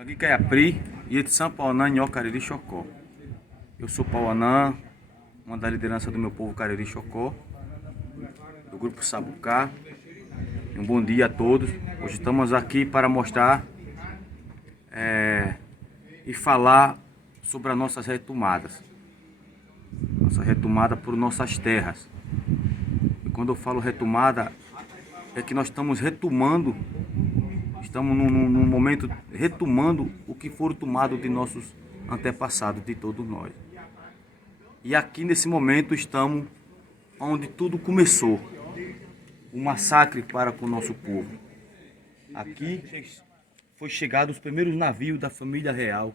Cangui Caiapri, Ietição Pauanã, Nho Cariri Chocó. Eu sou Pauanã, uma da liderança do meu povo Cariri Chocó, do grupo Sabucá. Um bom dia a todos. Hoje estamos aqui para mostrar e falar sobre as nossas retomadas. Nossa retomada por nossas terras. E quando eu falo retomada, é que nós estamos retomando. Estamos num momento retomando o que foram tomado de nossos antepassados, de todos nós. E aqui nesse momento estamos onde tudo começou. O massacre para com o nosso povo. Aqui foi chegado os primeiros navios da família real,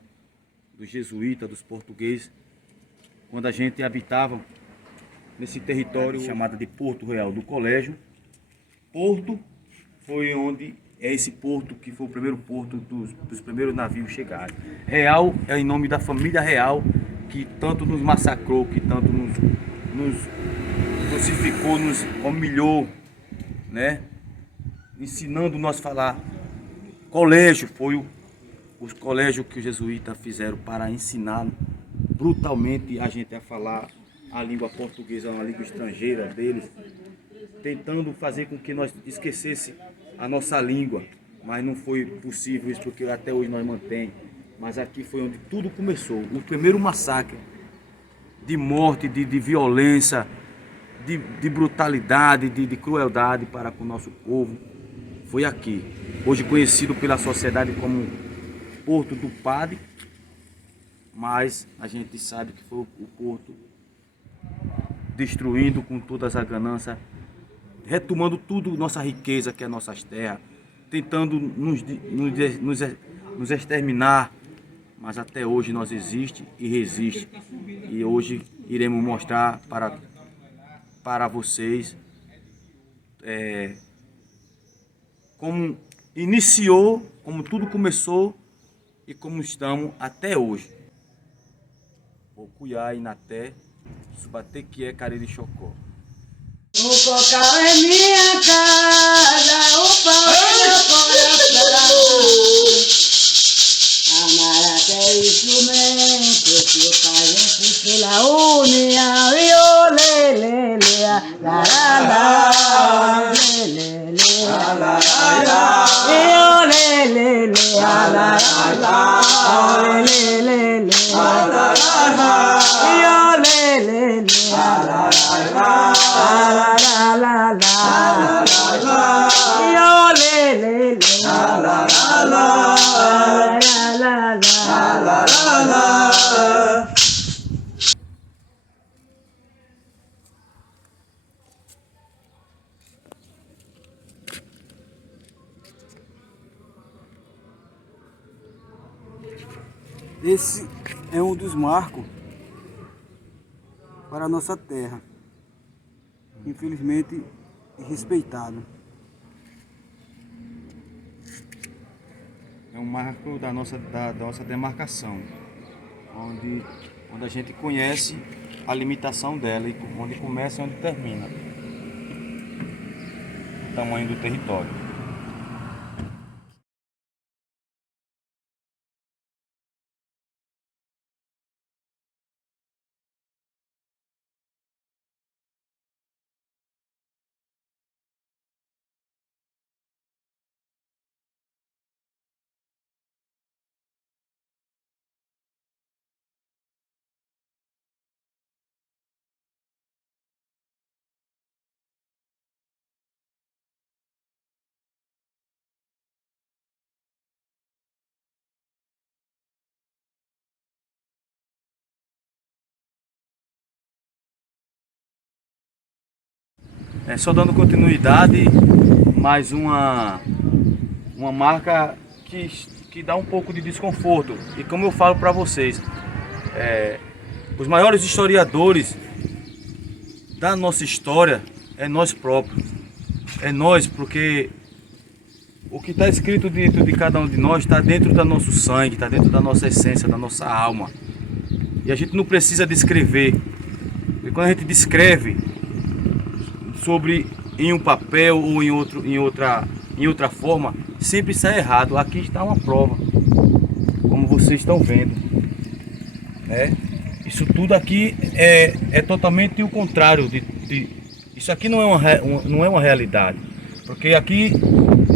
dos jesuítas, dos portugueses, quando a gente habitava nesse território chamado de Porto Real do Colégio. Porto foi onde é esse porto que foi o primeiro porto dos primeiros navios chegarem. Real é em nome da família real que tanto nos massacrou, que tanto nos crucificou, nos humilhou, né? Ensinando nós a falar. Colégio foi os colégios que os jesuítas fizeram para ensinar brutalmente a gente a falar a língua portuguesa, uma língua estrangeira deles, tentando fazer com que nós esquecesse a nossa língua, mas não foi possível isso, porque até hoje nós mantém. Mas aqui foi onde tudo começou, o primeiro massacre de morte, de violência, de brutalidade, de crueldade para com o nosso povo, foi aqui. Hoje conhecido pela sociedade como Porto do Padre, mas a gente sabe que foi o porto destruindo com todas as ganâncias, retomando tudo, nossa riqueza, que é nossas terras, tentando nos exterminar, mas até hoje nós existe e resiste. E hoje iremos mostrar para vocês como iniciou, como tudo começou e como estamos até hoje. O Cuiá, Inaté, Subatequié, Cariri Chocó. O cocal é minha casa, o pão é meu coração. Amar até instrumento que o pai vem pela união. E o lê, lê, lê, la la la, lê, lê, lê, la la la. E o lê, lê, lê, la la la, lê, lê, lê, la la la. E o lê, lê, lê, la la la. La la la la, yo le le le, la la la la, la la la la. Esse é um dos marcos para a nossa terra, infelizmente respeitado. É um marco da nossa demarcação, onde a gente conhece a limitação dela e onde começa e onde termina o tamanho do território. Só dando continuidade, mais uma marca que dá um pouco de desconforto. E como eu falo para vocês, os maiores historiadores da nossa história é nós próprios. É nós, porque o que está escrito dentro de cada um de nós está dentro do nosso sangue, está dentro da nossa essência, da nossa alma. E a gente não precisa descrever. E quando a gente descreve sobre em um papel ou em outra forma, sempre sai errado. Aqui está uma prova. como vocês estão vendo, né? Isso tudo aqui é totalmente o contrário isso aqui não é uma realidade, porque aqui,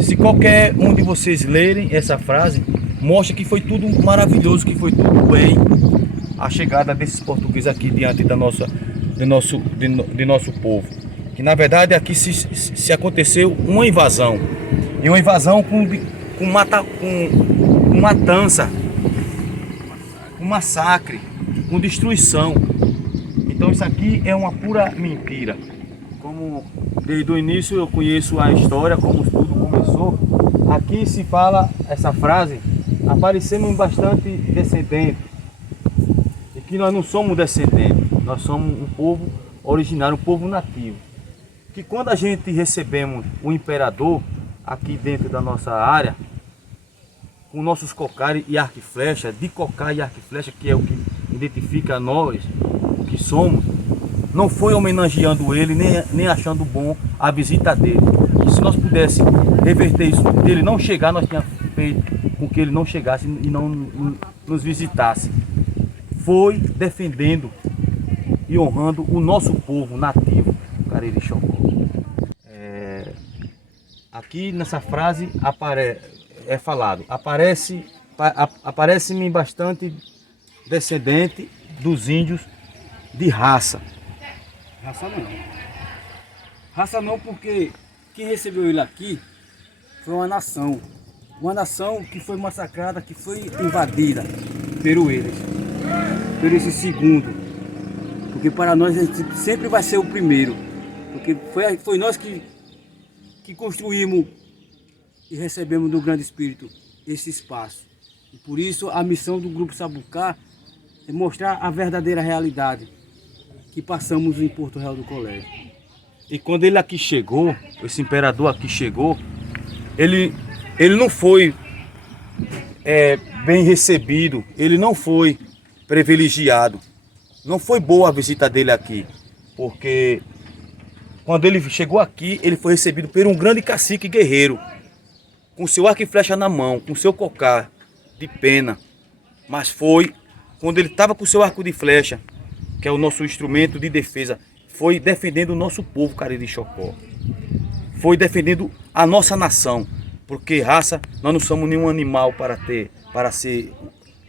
se qualquer um de vocês lerem essa frase, mostra que foi tudo maravilhoso, que foi tudo bem a chegada desses portugueses aqui diante de nosso povo. Que na verdade aqui se aconteceu uma invasão, e uma invasão com matança, com massacre, com destruição. Então isso aqui é uma pura mentira. Como desde o início eu conheço a história, como tudo começou, aqui se fala essa frase: aparecemos bastante descendentes, e que nós não somos descendentes, nós somos um povo originário, um povo nativo. Que quando a gente recebemos o imperador aqui dentro da nossa área, com nossos cocares e arco e flecha, de cocar e arco e flecha, que é o que identifica nós, o que somos, não foi homenageando ele, nem achando bom a visita dele. E se nós pudéssemos reverter isso, dele não chegar, nós tínhamos feito com que ele não chegasse e não nos visitasse. Foi defendendo e honrando o nosso povo nativo, Cariri Chocó. Aqui nessa frase aparece-me bastante descendente dos índios de raça. Raça não. Raça não, porque quem recebeu ele aqui foi uma nação. Uma nação que foi massacrada, que foi invadida por eles. Por esse segundo. Porque para nós a gente sempre vai ser o primeiro. Porque foi nós que construímos e recebemos do Grande Espírito esse espaço. E por isso a missão do Grupo Sabucá é mostrar a verdadeira realidade que passamos em Porto Real do Colégio. E quando ele aqui chegou, esse imperador aqui chegou, ele não foi bem recebido, ele não foi privilegiado. Não foi boa a visita dele aqui, porque quando ele chegou aqui, ele foi recebido por um grande cacique guerreiro, com seu arco e flecha na mão, com seu cocar de pena. Mas foi quando ele estava com seu arco de flecha, que é o nosso instrumento de defesa, foi defendendo o nosso povo, Cariri Chocó. Foi defendendo a nossa nação, porque raça, nós não somos nenhum animal para ser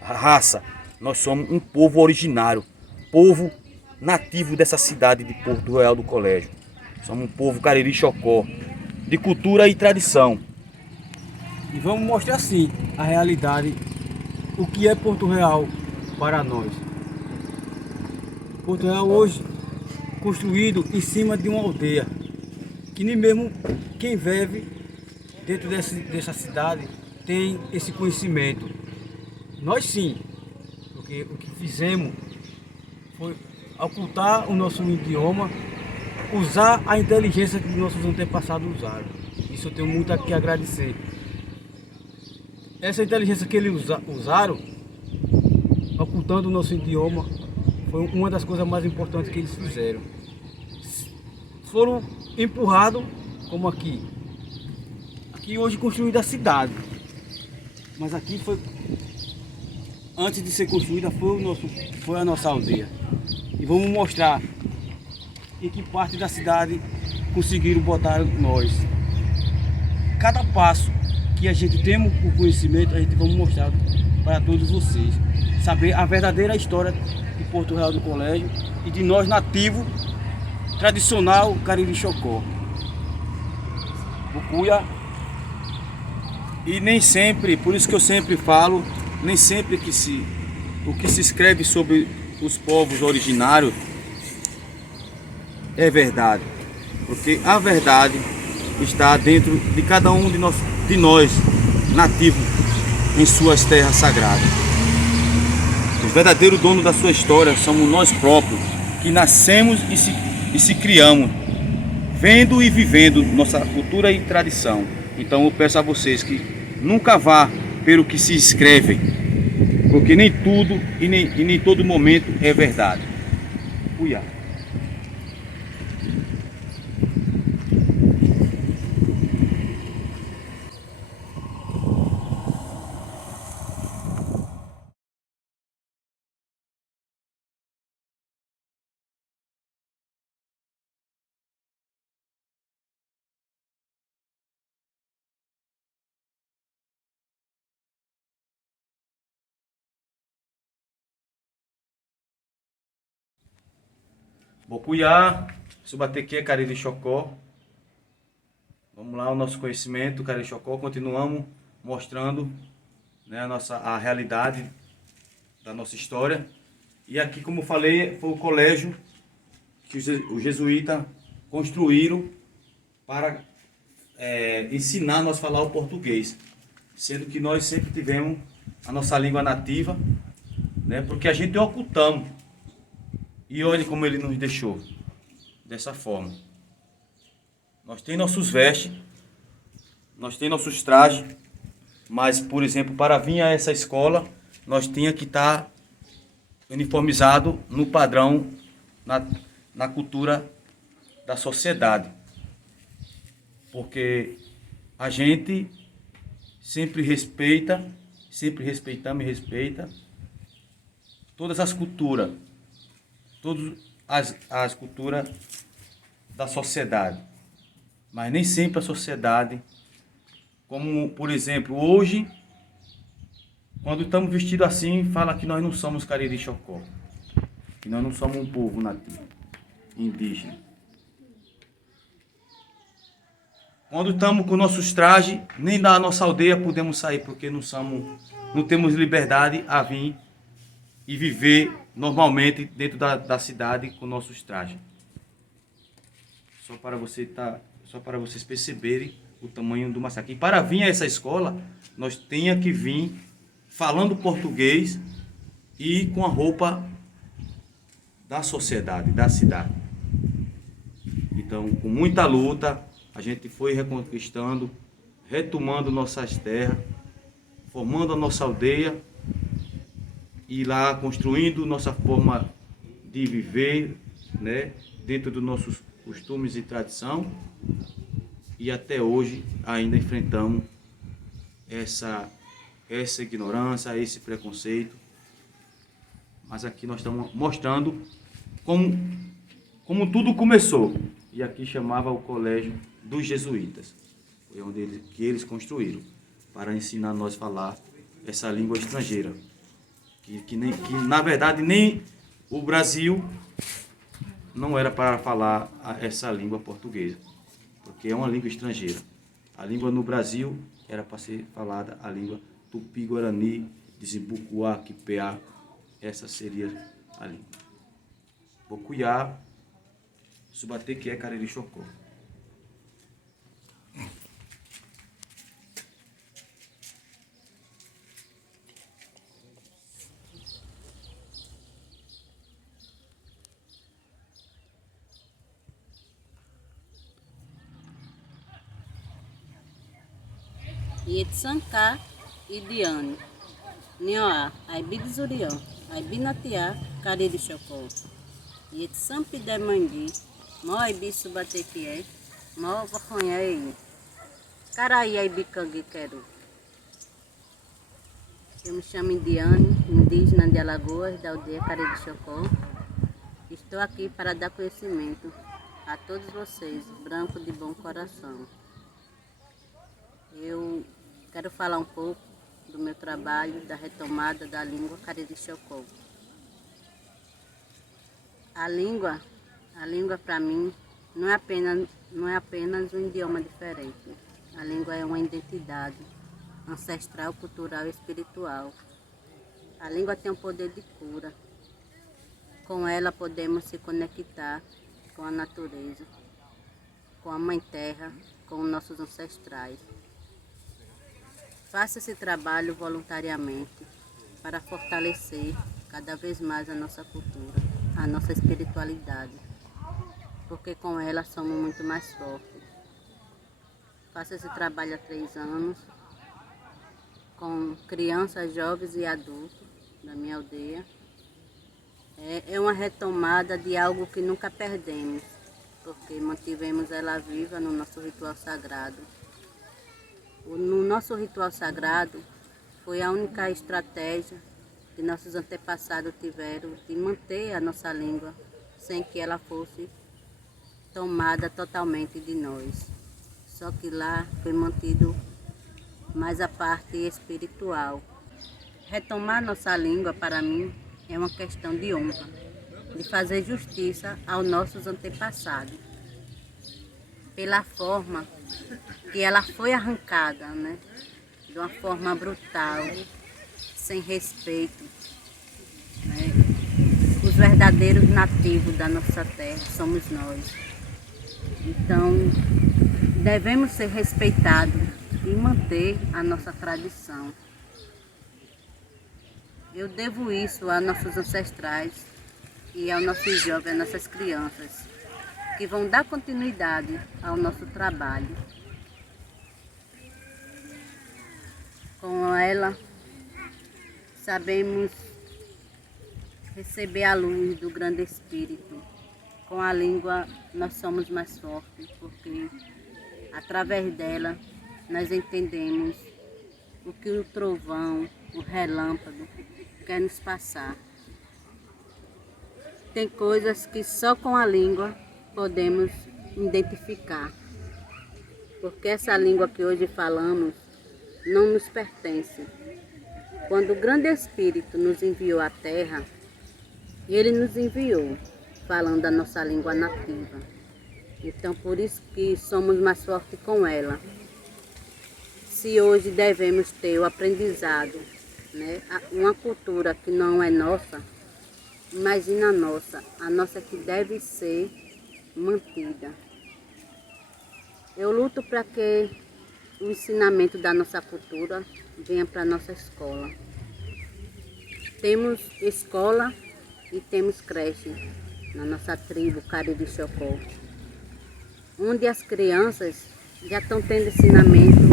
raça. Nós somos um povo originário, povo nativo dessa cidade de Porto Real do Colégio. Somos um povo Cariri Chocó, de cultura e tradição. E vamos mostrar sim a realidade, o que é Porto Real para nós. Porto Real hoje construído em cima de uma aldeia, que nem mesmo quem vive dentro dessa cidade tem esse conhecimento. Nós sim, porque o que fizemos foi ocultar o nosso idioma, usar a inteligência que nossos antepassados usaram. Isso eu tenho muito a que agradecer. Essa inteligência que eles usaram, ocultando o nosso idioma, foi uma das coisas mais importantes que eles fizeram. Foram empurrados, como aqui. Aqui hoje construída a cidade. Mas aqui foi, antes de ser construída, foi a nossa aldeia. E vamos mostrar em que parte da cidade conseguiram botar nós. Cada passo que a gente tem o conhecimento, a gente vai mostrar para todos vocês. Saber a verdadeira história de Porto Real do Colégio e de nós nativos, tradicional Cariri Chocó. Bucuia. E nem sempre, por isso que eu sempre falo, nem sempre o que se escreve sobre os povos originários é verdade. Porque a verdade está dentro de cada um de nós nativos em suas terras sagradas. O verdadeiro dono da sua história somos nós próprios, que nascemos e se criamos, vendo e vivendo nossa cultura e tradição. Então eu peço a vocês que nunca vá pelo que se escreve, porque nem tudo e nem todo momento é verdade. Cuiá. Bocuyá, Subateque, Cariri Chocó. Vamos lá, o nosso conhecimento, Cariri Chocó. Continuamos mostrando, né, a realidade da nossa história. E aqui, como eu falei, foi o colégio que os jesuítas construíram para ensinar nós a falar o português. Sendo que nós sempre tivemos a nossa língua nativa, né, porque a gente ocultamos. E olhe como ele nos deixou, dessa forma. Nós temos nossos vestes, nós temos nossos trajes, mas, por exemplo, para vir a essa escola, nós tínhamos que estar uniformizado no padrão, na cultura da sociedade. Porque a gente sempre respeita, sempre respeitamos e respeita todas as culturas, todas as culturas da sociedade. Mas nem sempre a sociedade, como por exemplo, hoje, quando estamos vestidos assim, fala que nós não somos Cariri Chocó, que nós não somos um povo nativo, indígena. Quando estamos com nossos trajes, nem da nossa aldeia podemos sair, porque não temos liberdade a vir e viver normalmente dentro da cidade com nossos trajes. Só para vocês perceberem o tamanho do massacre. E para vir a essa escola, nós tínhamos que vir falando português e com a roupa da sociedade, da cidade. Então, com muita luta, a gente foi reconquistando, retomando nossas terras, formando a nossa aldeia e lá construindo nossa forma de viver, né, dentro dos nossos costumes e tradição. E até hoje ainda enfrentamos essa ignorância, esse preconceito. Mas aqui nós estamos mostrando como tudo começou. E aqui chamava o colégio dos jesuítas. Foi onde que eles construíram para ensinar nós a falar essa língua estrangeira. Que na verdade nem o Brasil não era para falar essa língua portuguesa, porque é uma língua estrangeira. A língua no Brasil era para ser falada a língua Tupi-Guarani, Desembucuá, Quipeá. Essa seria a língua. Bocuyá, Subateque, Cariri Chocó. Yetsanka Idiane, Nioa, Aibidizurió, Aibinatia, Cariri Chocó. Yetsampi Demandi, Mó Aibi Subatequié, Mó Vaconhaí, Caraí Aibicangue Quero. Eu me chamo Indiane, indígena de Alagoas, da aldeia Cariri Chocó. Estou aqui para dar conhecimento a todos vocês, brancos de bom coração. Eu quero falar um pouco do meu trabalho, da retomada da língua Cariri Chocó. A língua para mim não é apenas um idioma diferente. A língua é uma identidade ancestral, cultural e espiritual. A língua tem um poder de cura. Com ela podemos se conectar com a natureza, com a Mãe Terra, com os nossos ancestrais. Faça esse trabalho voluntariamente para fortalecer cada vez mais a nossa cultura, a nossa espiritualidade, porque com ela somos muito mais fortes. Faço esse trabalho há 3 anos, com crianças, jovens e adultos da minha aldeia. É uma retomada de algo que nunca perdemos, porque mantivemos ela viva no nosso ritual sagrado. No nosso ritual sagrado, foi a única estratégia que nossos antepassados tiveram de manter a nossa língua sem que ela fosse tomada totalmente de nós. Só que lá foi mantido mais a parte espiritual. Retomar nossa língua, para mim, é uma questão de honra. de fazer justiça aos nossos antepassados, pela forma que ela foi arrancada, né? De uma forma brutal, sem respeito, né? Os verdadeiros nativos da nossa terra somos nós. Então, devemos ser respeitados e manter a nossa tradição. Eu devo isso a nossos ancestrais e aos nossos jovens, às nossas crianças, que vão dar continuidade ao nosso trabalho. Com ela, sabemos receber a luz do grande Espírito. Com a língua, nós somos mais fortes, porque através dela nós entendemos o que o trovão, o relâmpago quer nos passar. Tem coisas que só com a língua podemos identificar, porque essa língua que hoje falamos não nos pertence. Quando o grande Espírito nos enviou à Terra, ele nos enviou falando a nossa língua nativa. Então, por isso que somos mais fortes com ela. Se hoje devemos ter o aprendizado, né, uma cultura que não é nossa, imagina a nossa que deve ser mantida. Eu luto para que o ensinamento da nossa cultura venha para a nossa escola. Temos escola e temos creche na nossa tribo Cariri Chocó, onde as crianças já estão tendo ensinamento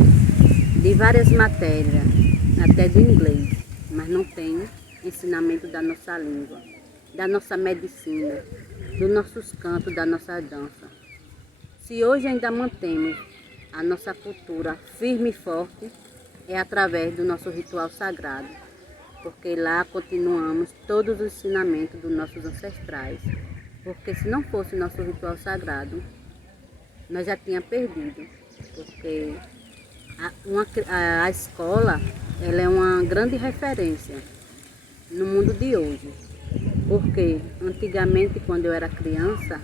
de várias matérias, até do inglês, mas não tem ensinamento da nossa língua, da nossa medicina, dos nossos cantos, da nossa dança. Se hoje ainda mantemos a nossa cultura firme e forte, é através do nosso ritual sagrado, porque lá continuamos todos os ensinamentos dos nossos ancestrais. Porque se não fosse o nosso ritual sagrado, nós já tínhamos perdido, porque a escola ela é uma grande referência no mundo de hoje. Porque antigamente, quando eu era criança,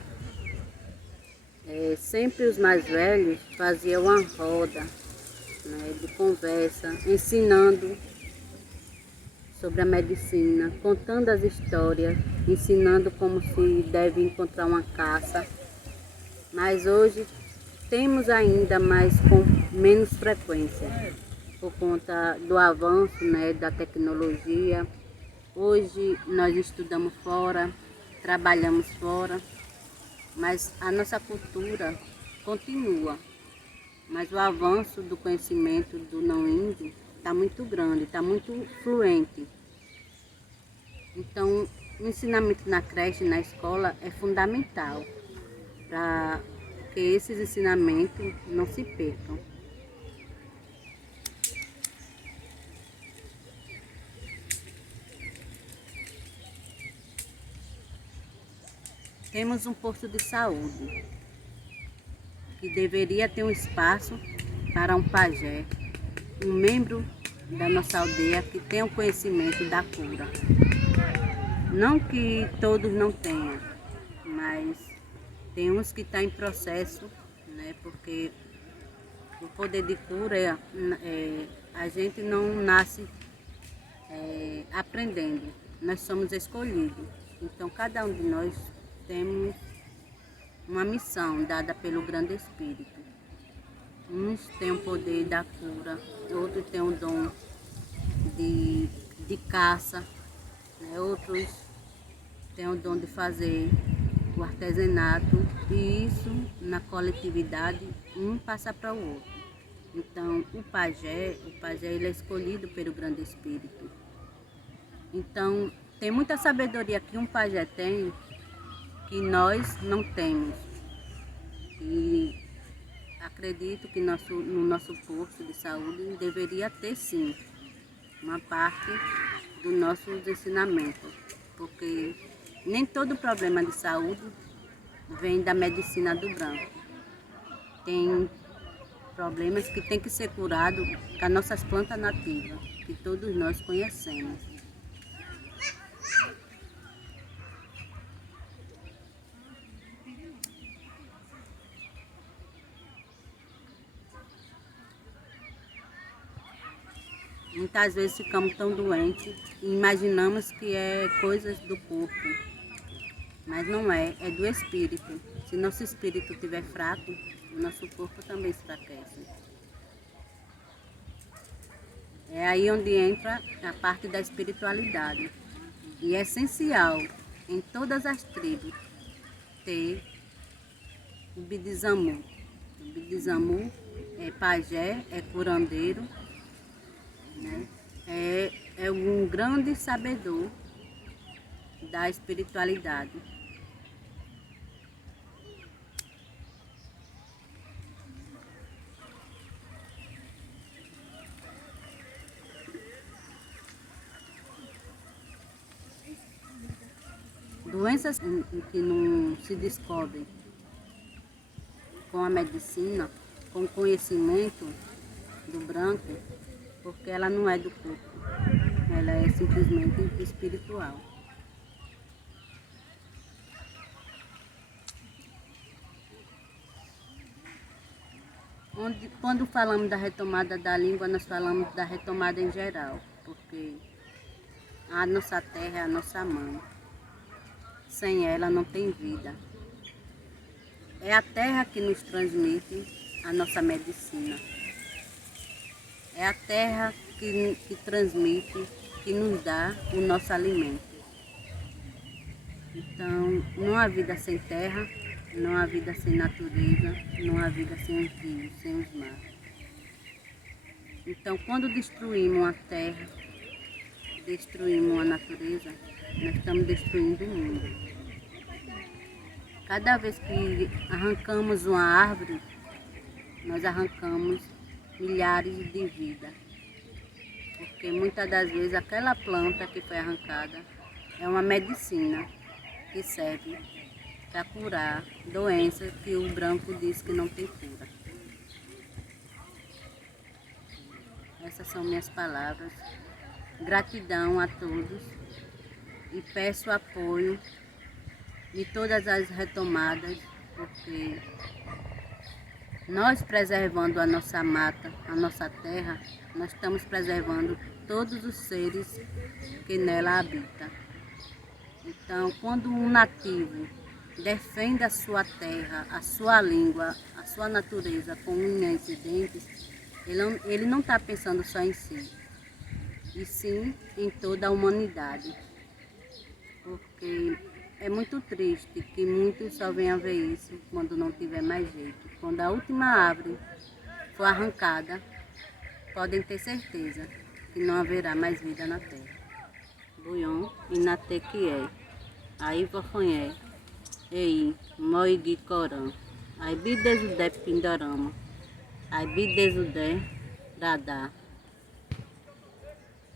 sempre os mais velhos faziam uma roda, né, de conversa, ensinando sobre a medicina, contando as histórias, ensinando como se deve encontrar uma caça. Mas hoje temos ainda, mas com menos frequência, por conta do avanço, né, da tecnologia. Hoje nós estudamos fora, trabalhamos fora, mas a nossa cultura continua. Mas o avanço do conhecimento do não índio está muito grande, está muito fluente. Então, o ensinamento na creche, na escola, é fundamental para que esses ensinamentos não se percam. Temos um posto de saúde, que deveria ter um espaço para um pajé, um membro da nossa aldeia que tenha o conhecimento da cura. Não que todos não tenham, mas tem uns que estão em processo, né? Porque o poder de cura, a gente não nasce aprendendo, nós somos escolhidos. Então cada um de nós temos uma missão dada pelo grande Espírito. Uns têm o poder da cura, outros têm o dom de caça, né? Outros têm o dom de fazer o artesanato, e isso na coletividade um passa para o outro. Então o pajé ele é escolhido pelo grande Espírito. Então tem muita sabedoria que um pajé tem que nós não temos. E acredito que no nosso posto de saúde deveria ter sim uma parte dos nossos ensinamentos, porque nem todo problema de saúde vem da medicina do branco. Tem problemas que tem que ser curados com as nossas plantas nativas, que todos nós conhecemos. muitas vezes ficamos tão doentes e imaginamos que é coisas do corpo, mas não é, é do espírito. Se nosso espírito estiver fraco, o nosso corpo também enfraquece. É aí onde entra a parte da espiritualidade. E é essencial em todas as tribos ter o Bidizamu. O Bidizamu é pajé, é curandeiro, né? É um grande sabedor da espiritualidade. Doenças que não se descobrem com a medicina, com o conhecimento do branco, porque ela não é do corpo, ela é simplesmente espiritual. Quando falamos da retomada da língua, nós falamos da retomada em geral, porque a nossa terra é a nossa mãe. Sem ela não tem vida. É a terra que nos transmite a nossa medicina. É a terra que transmite, que nos dá o nosso alimento. Então, não há vida sem terra, não há vida sem natureza, não há vida sem os rios, sem os mares. Então, quando destruímos a terra, destruímos a natureza, nós estamos destruindo o mundo. Cada vez que arrancamos uma árvore, nós arrancamos milhares de vidas. Porque muitas das vezes aquela planta que foi arrancada é uma medicina que serve para curar doenças que o branco diz que não tem cura. Essas são minhas palavras. Gratidão a todos e peço apoio de todas as retomadas, porque nós preservando a nossa mata, a nossa terra, nós estamos preservando todos os seres que nela habitam. Então, quando um nativo defende a sua terra, a sua língua, a sua natureza com unhas e dentes, ele não está pensando só em si, e sim em toda a humanidade. Porque é muito triste que muitos só venham ver isso quando não tiver mais jeito. Quando a última árvore for arrancada, podem ter certeza que não haverá mais vida na terra. Buion inatequié, aí vofonhé, ei, moigi corã, aí bidesudé pindorama, aí bidesudé dadá.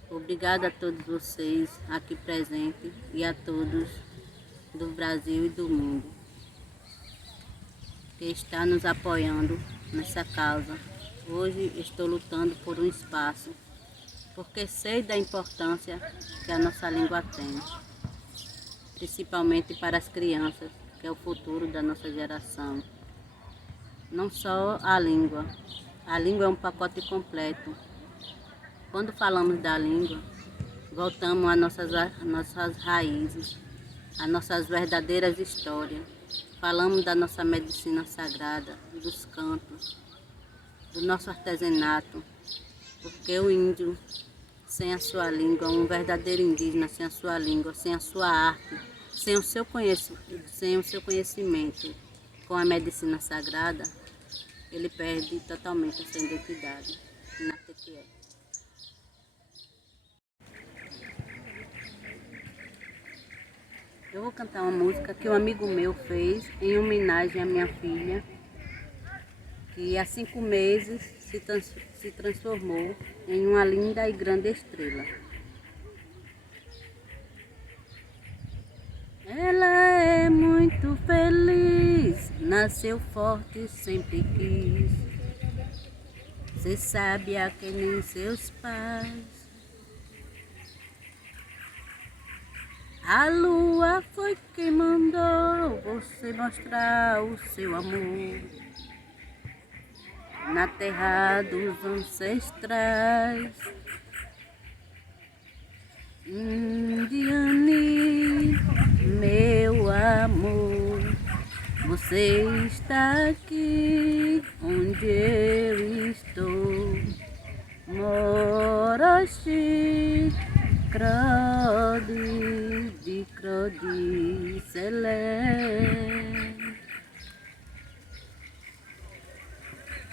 Obrigada a todos vocês aqui presentes e a todos do Brasil e do mundo que está nos apoiando nessa causa. Hoje estou lutando por um espaço, porque sei da importância que a nossa língua tem, principalmente para as crianças, que é o futuro da nossa geração. Não só a língua é um pacote completo. Quando falamos da língua, voltamos às nossas raízes, às nossas verdadeiras histórias. Falamos da nossa medicina sagrada, dos cantos, do nosso artesanato, porque o índio, sem a sua língua, um verdadeiro indígena sem a sua língua, sem a sua arte, sem o seu conhecimento com a medicina sagrada, ele perde totalmente a sua identidade. Inatequié. Eu vou cantar uma música que um amigo meu fez em homenagem à minha filha, que há 5 meses se transformou em uma linda e grande estrela. Ela é muito feliz, nasceu forte, sempre quis ser sábia que nem seus pais. A lua foi quem mandou você mostrar o seu amor na terra dos ancestrais. Diane, meu amor, você está aqui onde eu estou. Moraste, crode, celeste.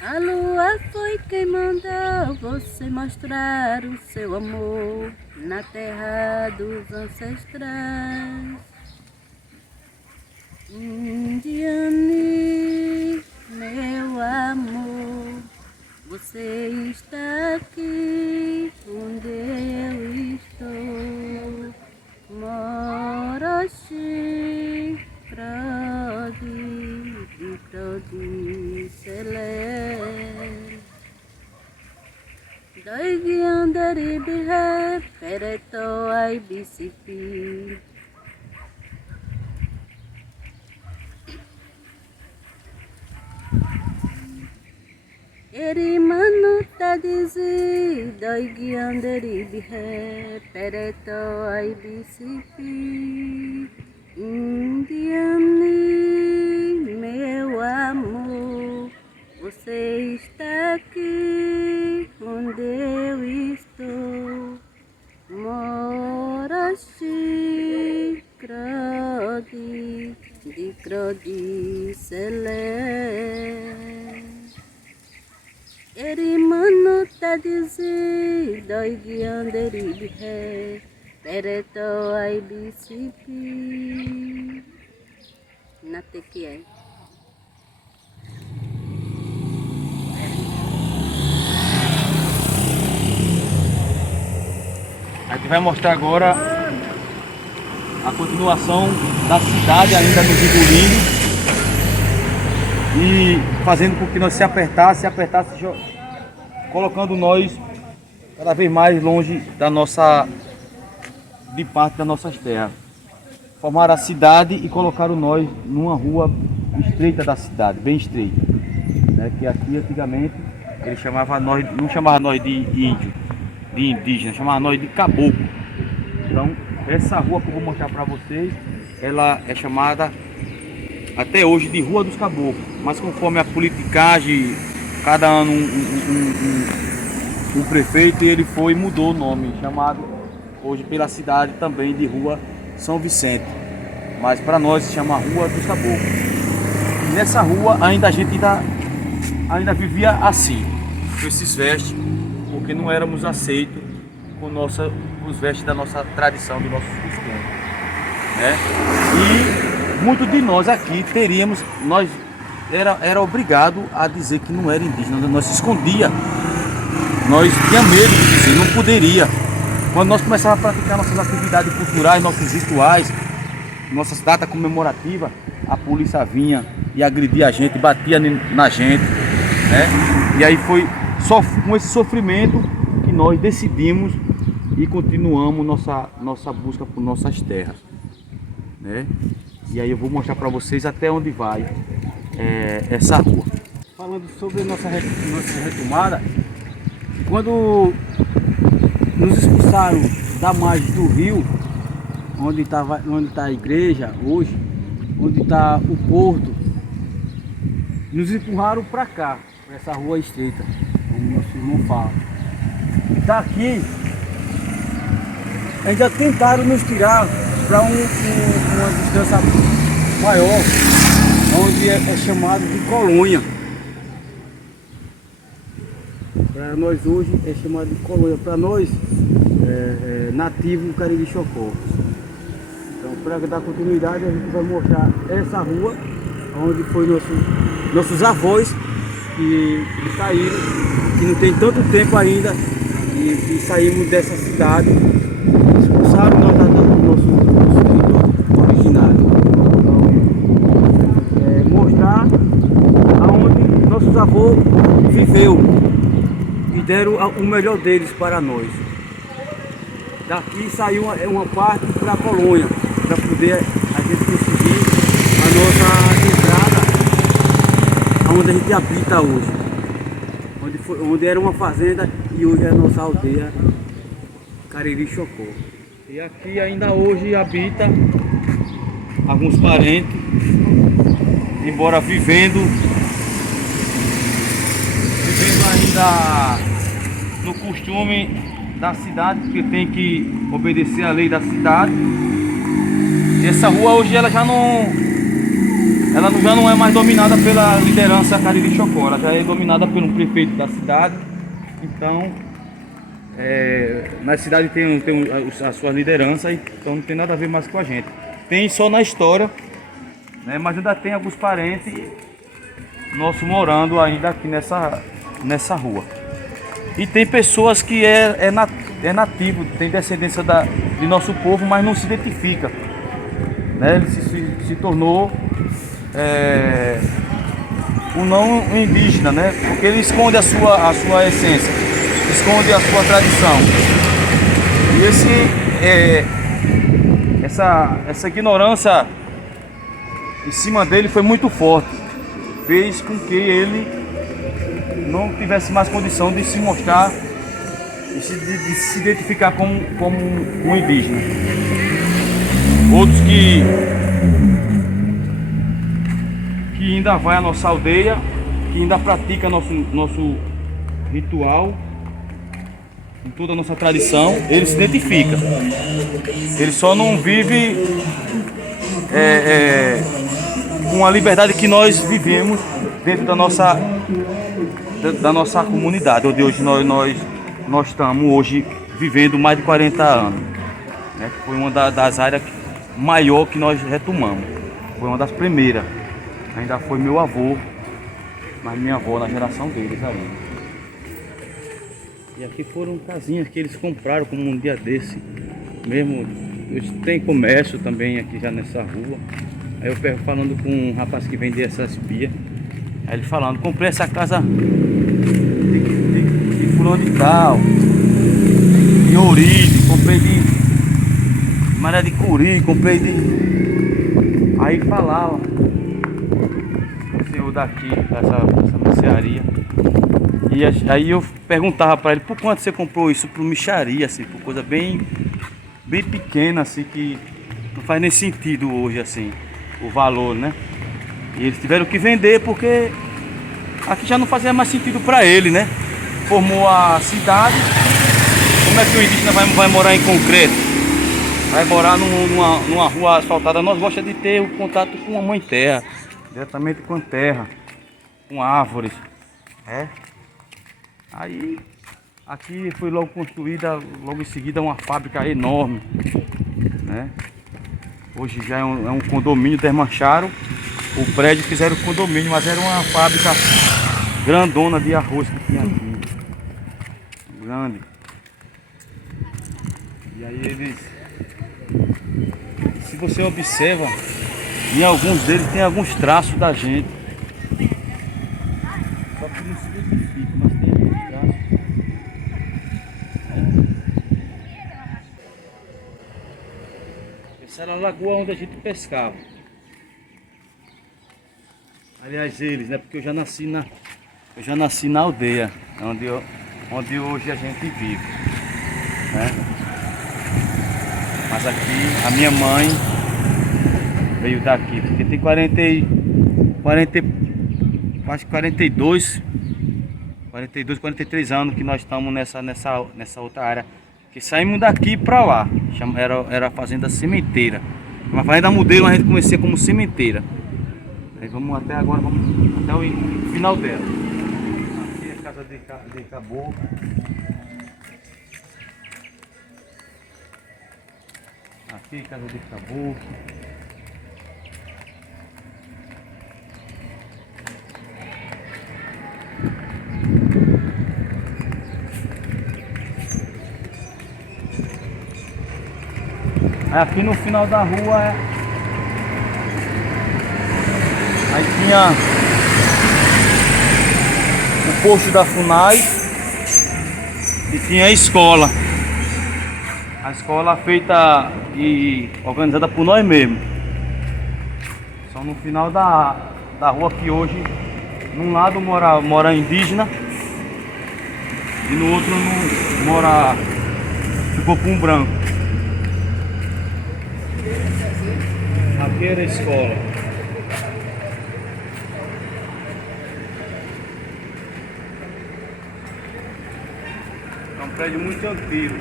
A lua foi quem mandou você mostrar o seu amor na terra dos ancestrais. Diane, meu amor, você está aqui onde eu estou. Moraste, crode, celeste. Doi andari bihar, pereto ai bisipi. Eri manu tadizi, doi andari bihar, pereto ai bisipi. Indiane, meu amor, você está aqui onde eu estou. Moraste, crode, celeste. Eri manu tadizi, doi andari bihar, pereto ai bisipi. Nate que é. A gente vai mostrar agora a continuação da cidade ainda no Vigolini e fazendo com que nós se apertasse, colocando nós cada vez mais longe de parte das nossas terras. Formar a cidade e colocaram nós numa rua estreita da cidade, bem estreita, né? Que aqui antigamente ele chamava nós, não chamava nós de índio, de indígena, chamava nós de caboclo. Então essa rua que eu vou mostrar para vocês, ela é chamada até hoje de Rua dos Caboclos, mas conforme a politicagem, cada ano um prefeito, e ele mudou o nome, chamado hoje pela cidade também de Rua São Vicente, mas para nós se chama Rua dos Caboclos. E nessa rua a gente ainda vivia assim, com esses vestes, porque não éramos aceitos com os vestes da nossa tradição, dos nossos costumes, né? E muitos de nós aqui era obrigado a dizer que não era indígena, nós se escondia, nós tínhamos medo de dizer, não poderia. Quando nós começávamos a praticar nossas atividades culturais, nossos rituais, nossas datas comemorativas, a polícia vinha e agredia a gente, batia na gente, né? E aí foi só com esse sofrimento que nós decidimos e continuamos nossa busca por nossas terras, né? E aí eu vou mostrar para vocês até onde vai essa rua. Falando sobre nossa retomada, quando nos expulsaram da margem do rio, onde está a igreja hoje, onde está o porto, nos empurraram para cá, para essa rua estreita, como nosso irmão fala. Daqui ainda tentaram nos tirar para uma distância maior, onde é chamado de colônia. Para nós hoje é chamado de colônia, para nós nativo do Cariri Chocó. Então, para dar continuidade, a gente vai mostrar essa rua, onde foi nossos avós que saíram, que não tem tanto tempo ainda, e saímos dessa cidade, expulsaram nós do nosso originário. Então, mostrar aonde nossos avós viveu e deram o melhor deles para nós. Daqui saiu uma parte para a colônia, para poder a gente conseguir a nossa entrada onde a gente habita hoje. Onde era uma fazenda e hoje é a nossa aldeia Cariri Chocó. E E aqui ainda hoje habita alguns parentes, embora vivendo ainda no costume da cidade, porque tem que obedecer à lei da cidade. E essa rua hoje ela já não é mais dominada pela liderança Cariri Chocó, ela já é dominada pelo prefeito da cidade. Então na cidade tem a sua liderança, então não tem nada a ver mais com a gente. Tem só na história, né? Mas ainda tem alguns parentes nossos morando ainda aqui nessa rua. E tem pessoas que é nativo, tem descendência de nosso povo, mas não se identifica, né? Ele se tornou um não indígena, né? Porque ele esconde a sua essência, esconde a sua tradição. E essa ignorância em cima dele foi muito forte, fez com que ele não tivesse mais condição de se mostrar, de se identificar como um indígena. Outros que ainda vai à nossa aldeia, que ainda pratica nosso ritual, em toda a nossa tradição, ele se identifica. Ele só não vive com a liberdade que nós vivemos dentro da nossa comunidade, onde hoje nós estamos hoje vivendo mais de 40 anos, né? Foi uma das áreas maior que nós retomamos, foi uma das primeiras. Ainda foi meu avô, mas minha avó na geração deles aí. E aqui foram casinhas que eles compraram como um dia desse mesmo. Tem comércio também aqui já nessa rua. Aí eu pego falando com um rapaz que vende essas pias. Aí ele falando, comprei essa casa de fulano de tal, de Ourique, comprei de Maré de Curi, comprei de... Aí falava o senhor daqui, dessa mercearia. E aí eu perguntava para ele, por quanto você comprou isso? Por mixaria, assim, por coisa bem pequena, assim, que não faz nem sentido hoje, assim, o valor, né? E eles tiveram que vender porque aqui já não fazia mais sentido para ele, né? Formou a cidade, como é que o indígena vai morar em concreto? Vai morar numa rua asfaltada. Nós gostamos de ter o contato com a mãe terra, diretamente com a terra, com árvores, Aí, aqui foi logo construída, logo em seguida, uma fábrica enorme, né? Hoje já é um condomínio, desmancharam o prédio, fizeram condomínio, mas era uma fábrica grandona de arroz que tinha aqui, grande. E aí eles, se você observa, em alguns deles tem alguns traços da gente. Só que não se identifica, mas tem alguns traços. Essa era a lagoa onde a gente pescava. Aliás, eles, né? Porque eu já nasci na aldeia, onde hoje a gente vive, né? Mas aqui a minha mãe veio daqui, porque tem quase 42, 43 anos que nós estamos nessa outra área. Que saímos daqui para lá, era a fazenda sementeira. Uma fazenda modelo, a gente conhecia como sementeira. Aí vamos até agora, vamos até o final dela. Aqui é a casa de caboclo. Aqui casa de caboclo. Aí aqui no final da rua aí tinha o posto da FUNAI e tinha a escola. A escola feita e organizada por nós mesmos. Só no final da rua que hoje, num lado mora indígena e no outro ficou com um branco. Siqueira Escola. É um prédio muito antigo.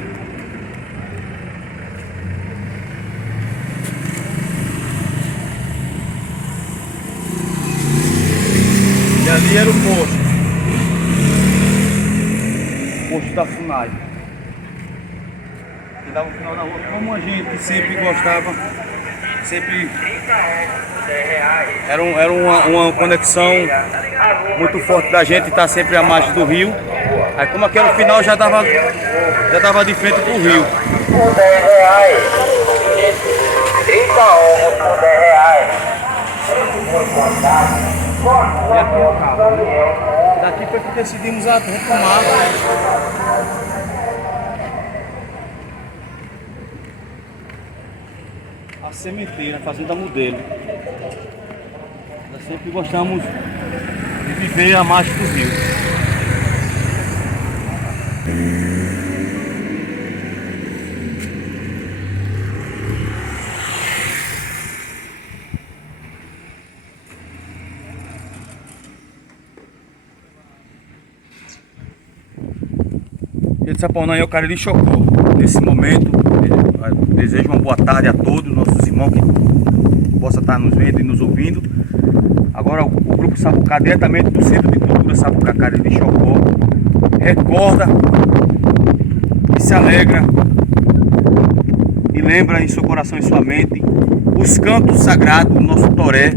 E ali era o posto. Posto da FUNAI. Que dava no final da rua. Como a gente sempre gostava, sempre era uma conexão muito forte da gente estar sempre à margem do rio. Aí como aqui era o final, já dava de frente pro rio. Por 10 reais. 30 ovos por 10 reais. E aqui é o carro. Daqui foi que decidimos retomar. A sementeira, a fazenda modelo. Nós sempre gostamos de viver à margem do rio. Gente, Saponã é o Cariri Chocó. Nesse momento, desejo uma boa tarde a todos nossos irmãos que possam estar nos vendo e nos ouvindo. Agora o Grupo Sapucá, diretamente do Centro de Cultura Sapucá Cariri Chocó, recorda e se alegra e lembra em seu coração e sua mente os cantos sagrados do nosso toré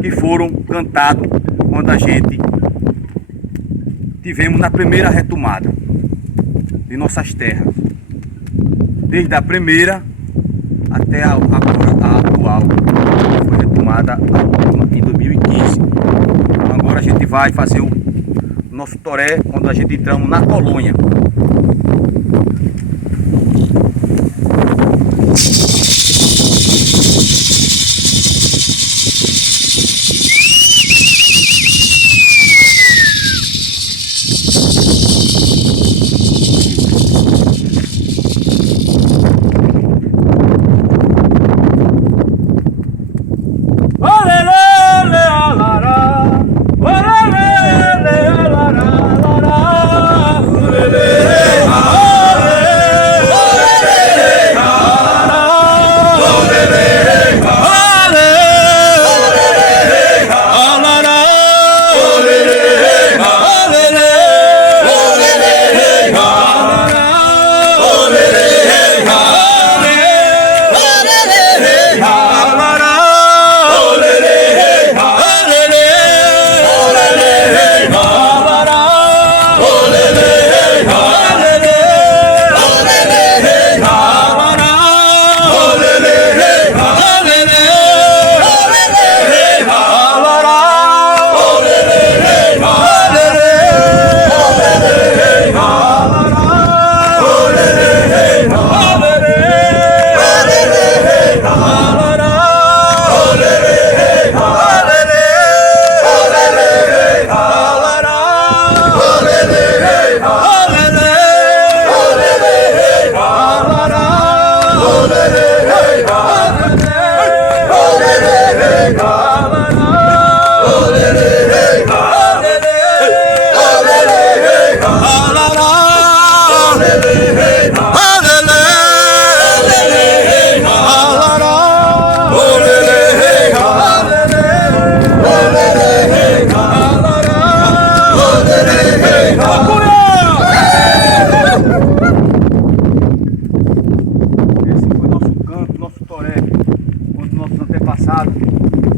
que foram cantados quando a gente tivemos na primeira retomada de nossas terras, desde a primeira até a atual, que foi retomada a última em 2015. Então agora a gente vai fazer o nosso toré quando a gente entramos na colônia.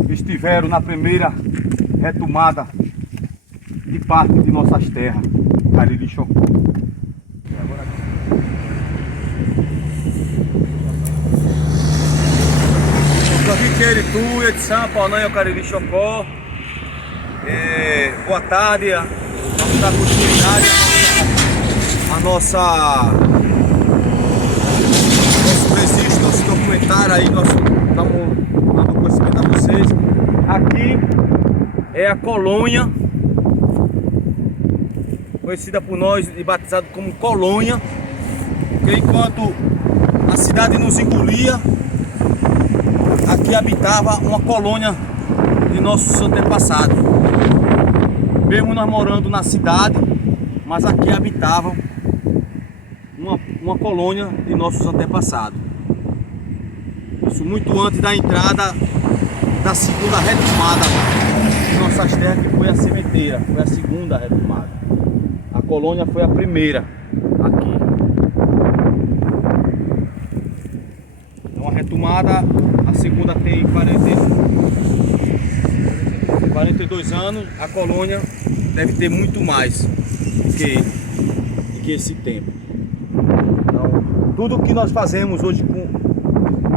Estiveram na primeira retomada de parte de nossas terras, Cariri Chocó. Viqueiro Tuia de Saponã, o Cariri Chocó. Boa tarde, vamos dar continuidade a nosso registro, nosso documentário aí, nós estamos dando conhecimento a vocês. Aqui é a colônia, conhecida por nós e batizada como colônia, porque enquanto a cidade nos engolia, aqui habitava uma colônia de nossos antepassados. Mesmo nós morando na cidade, mas aqui habitavam uma colônia de nossos antepassados. Isso muito antes da entrada da segunda retomada de nossas terras, que foi a sementeira, foi a segunda retomada. A colônia foi a primeira aqui. Então a retomada, a segunda tem 42 anos, a colônia deve ter muito mais do que esse tempo. Então, tudo que nós fazemos hoje,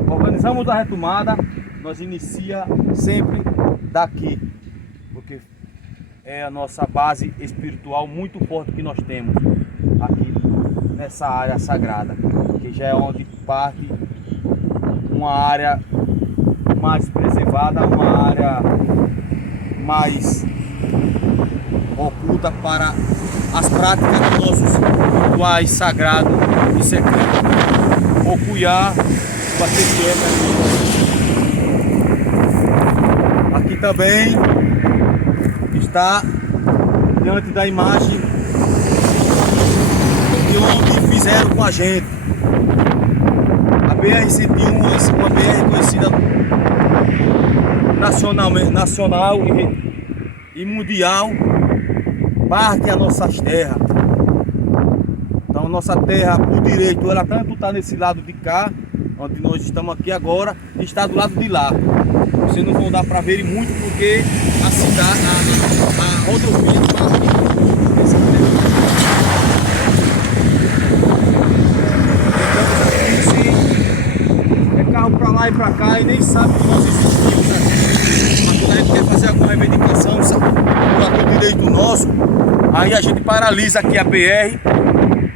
organizamos a retomada, nós inicia sempre daqui, porque é a nossa base espiritual muito forte que nós temos aqui nessa área sagrada, que já é onde parte uma área mais preservada, uma área mais oculta para as práticas dos nossos rituais sagrados e secretos. O Cuyá, aqui também está diante da imagem de onde fizeram com a gente. A BR-101, uma BR conhecida nacional e mundial, parte as nossas terras. Então nossa terra, por direito, ela tanto está nesse lado de cá, onde nós estamos aqui agora, e está do lado de lá. Vocês não vão dar para ver muito porque a cidade, a rodovia está aqui. É carro para lá e para cá e nem sabe que nós existimos aqui. Mas quando a gente quer fazer alguma reivindicação por algum direito nosso, aí a gente paralisa aqui a BR,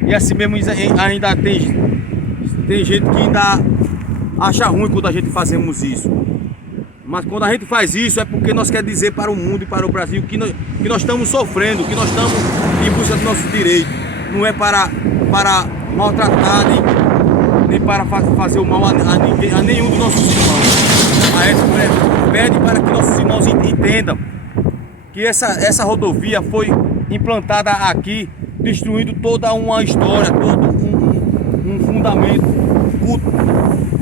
e assim mesmo ainda tem gente que ainda acha ruim quando a gente fazemos isso. Mas quando a gente faz isso é porque nós queremos dizer para o mundo e para o Brasil que nós estamos sofrendo, que nós estamos em busca do nosso direito. Não é para maltratar nem para fazer o mal a nenhum dos nossos irmãos. A gente pede para que nossos irmãos entendam que essa rodovia foi implantada aqui, destruindo toda uma história, todo um fundamento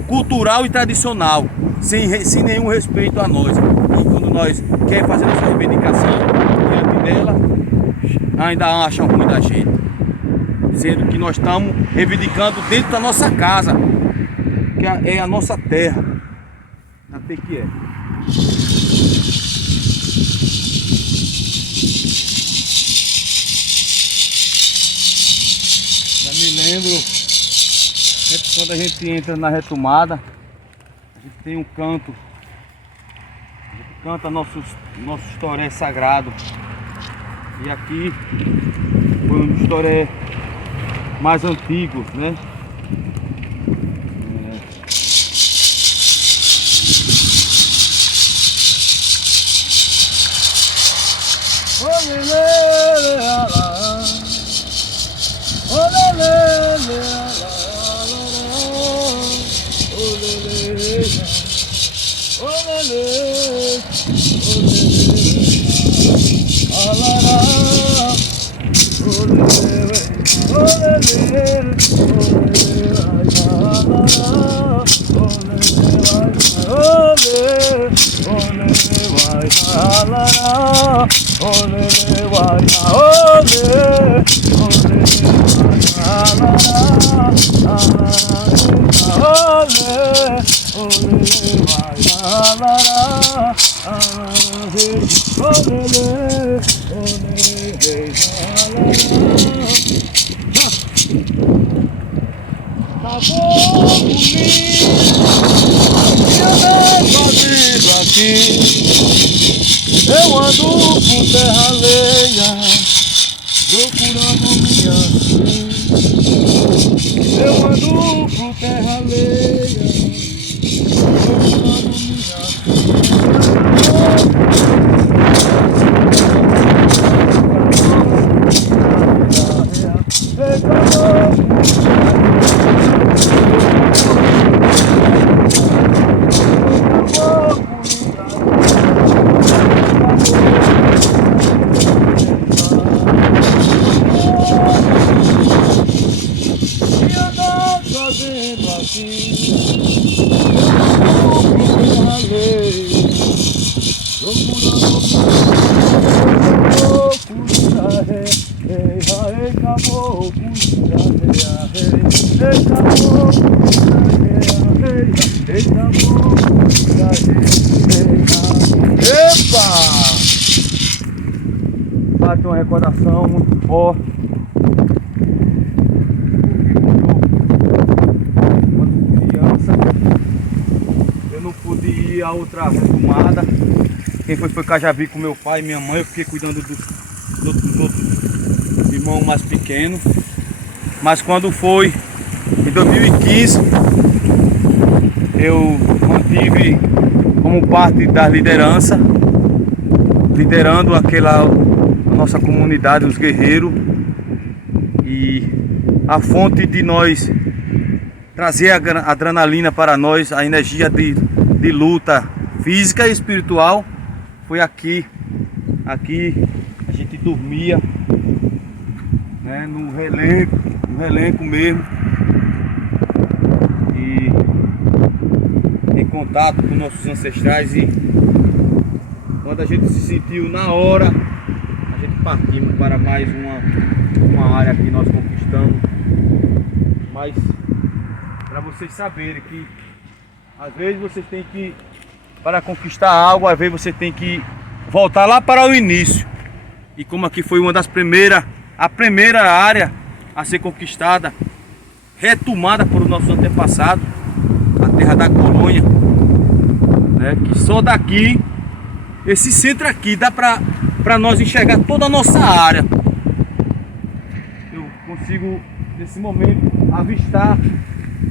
cultural e tradicional, sem nenhum respeito a nós. E quando nós queremos fazer nossa reivindicação diante dela, ainda acham ruim da gente, dizendo que nós estamos reivindicando dentro da nossa casa, que é a nossa terra. Até que é. Me lembro, quando a gente entra na retomada, a gente tem um canto, a gente canta nossos toré sagrado. E aqui foi um dos toré mais antigos, né? Eu ando por terra alheia, procurando minha vida. Eu ando por terra alheia, procurando minha vida. Epa! Bate uma recordação muito forte. Quando criança, eu não pude ir a outra retomada. Quem foi Cajabi com meu pai e minha mãe. Eu fiquei cuidando dos outros irmãos mais pequenos. Mas quando foi em 2015, eu mantive como parte da liderança, liderando a nossa comunidade, os guerreiros, e a fonte de nós trazer a adrenalina para nós, a energia de luta física e espiritual, foi aqui. Aqui a gente dormia, né, no relenco mesmo, e em contato com nossos ancestrais. E quando a gente se sentiu na hora, a gente partimos para mais uma área que nós conquistamos. Mas para vocês saberem que às vezes vocês têm que, para conquistar algo, às vezes você tem que voltar lá para o início. E como aqui foi uma das a primeira área a ser conquistada, retomada por nossos antepassados, a terra da colônia, né, que só daqui, esse centro aqui, dá para nós enxergar toda a nossa área. Eu consigo, nesse momento, avistar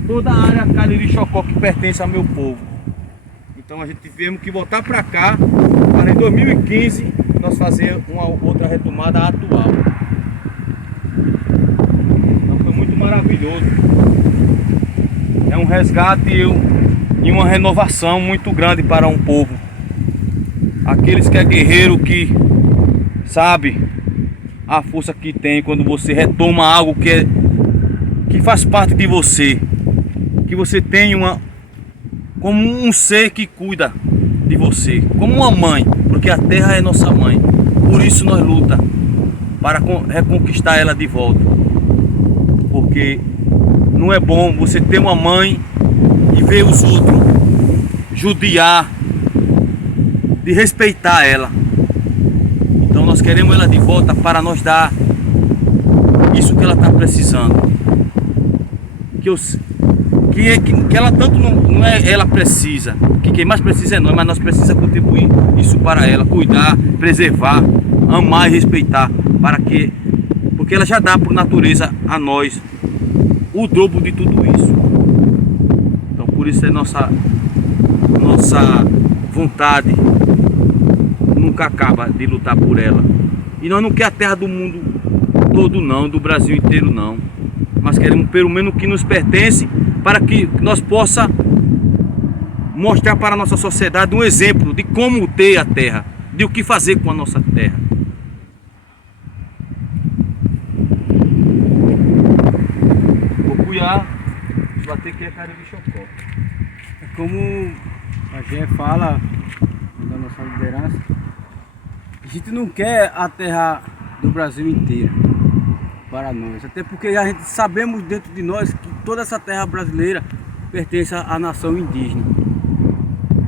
toda a área Cariri-Chocó que pertence ao meu povo. Então a gente tivemos que voltar para cá, para em 2015 nós fazer uma outra retomada atual. Então foi muito maravilhoso. É um resgate e uma renovação muito grande para um povo. Aqueles que é guerreiro, que sabe a força que tem quando você retoma algo que faz parte de você, que você tem como um ser que cuida de você, como uma mãe, porque a terra é nossa mãe. Por isso nós lutamos para reconquistar ela de volta, porque não é bom você ter uma mãe e ver os outros judiar de respeitar ela. Então nós queremos ela de volta para nós dar isso que ela está precisando. Que ela tanto não é ela precisa, que quem mais precisa é nós, mas nós precisamos contribuir isso para ela, cuidar, preservar, amar e respeitar, porque ela já dá por natureza a nós o dobro de tudo isso. Então por isso é nossa vontade nunca acaba de lutar por ela. E nós não queremos a terra do mundo todo não, do Brasil inteiro não, mas queremos pelo menos o que nos pertence, para que nós possa mostrar para a nossa sociedade um exemplo de como ter a terra, de o que fazer com a nossa terra. Bocuyá, bater que é Cariri-Chocó. Como a gente fala da nossa liderança, a gente não quer a terra do Brasil inteiro para nós, até porque a gente sabemos dentro de nós que toda essa terra brasileira pertence à nação indígena.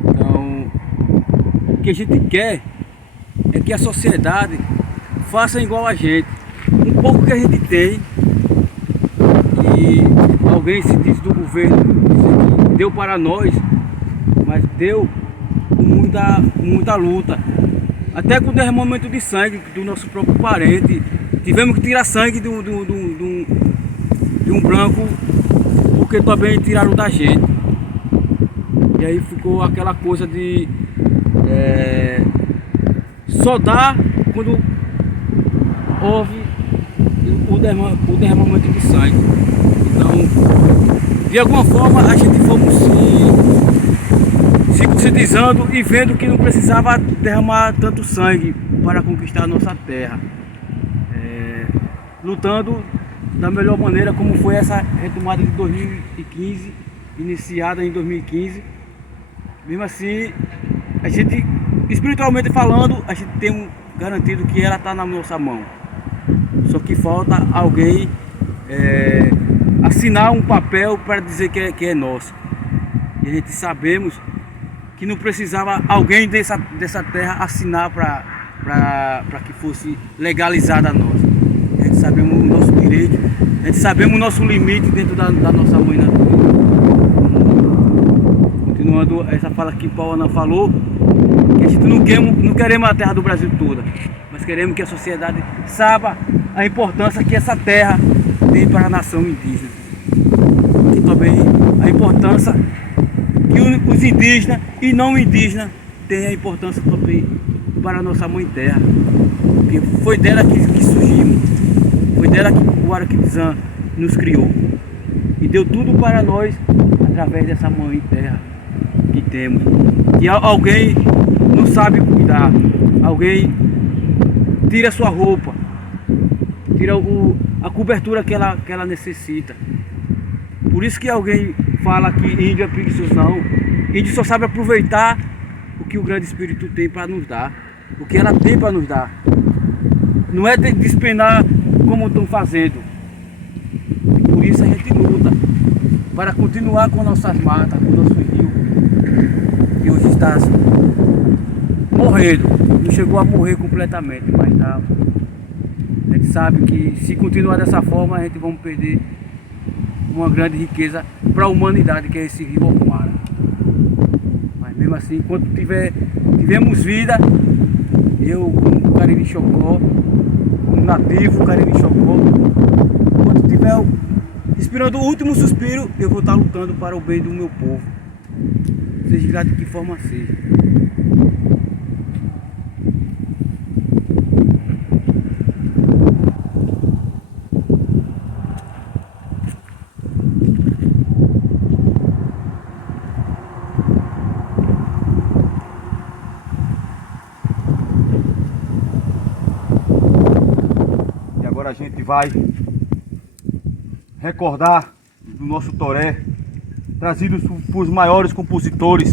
Então, o que a gente quer é que a sociedade faça igual a gente, um pouco que a gente tem, e alguém se diz do governo que deu para nós, mas deu com muita luta, até com o derramamento de sangue do nosso próprio parente. Tivemos que tirar sangue de um branco, porque também tiraram da gente. E aí ficou aquela coisa de só dar quando houve o derramamento de sangue. Então, de alguma forma, a gente fomos se conscientizando e vendo que não precisava derramar tanto sangue para conquistar a nossa terra. Lutando da melhor maneira, como foi essa retomada de 2015, iniciada em 2015. Mesmo assim, a gente espiritualmente falando, a gente tem garantido que ela está na nossa mão. Só que falta alguém assinar um papel para dizer que é nosso. E a gente sabemos que não precisava alguém dessa terra assinar para que fosse legalizada a nossa. A gente sabemos o nosso direito, a gente sabemos o nosso limite dentro da nossa mãe natureza. Continuando essa fala que Paulo falou, que a gente não queremos a terra do Brasil toda, mas queremos que a sociedade saiba a importância que essa terra tem para a nação indígena. E também a importância que os indígenas e não indígenas têm a importância também para a nossa mãe terra. Porque foi dela que surgimos, foi dela que o Araquitizã nos criou. E deu tudo para nós através dessa mãe terra que temos. E alguém não sabe cuidar, alguém tira sua roupa, tira a cobertura que ela necessita. Por isso que alguém fala que índio é preguiçoso. Não, índio só sabe aproveitar o que o grande espírito tem para nos dar, o que ela tem para nos dar. Não é despenar como estão fazendo. Por isso a gente luta para continuar com nossas matas, com o nosso rio, que hoje está morrendo. Não chegou a morrer completamente, mas tá. A gente sabe que se continuar dessa forma, a gente vai perder uma grande riqueza para a humanidade, que é esse rio Alcoara. Mas mesmo assim, enquanto tivemos vida, eu, como Cariri Chocó, um nativo Cariri Chocó, enquanto tiver inspirando o último suspiro, eu vou estar lutando para o bem do meu povo, seja lá de que forma seja. A gente vai recordar do nosso toré, trazido por os maiores compositores,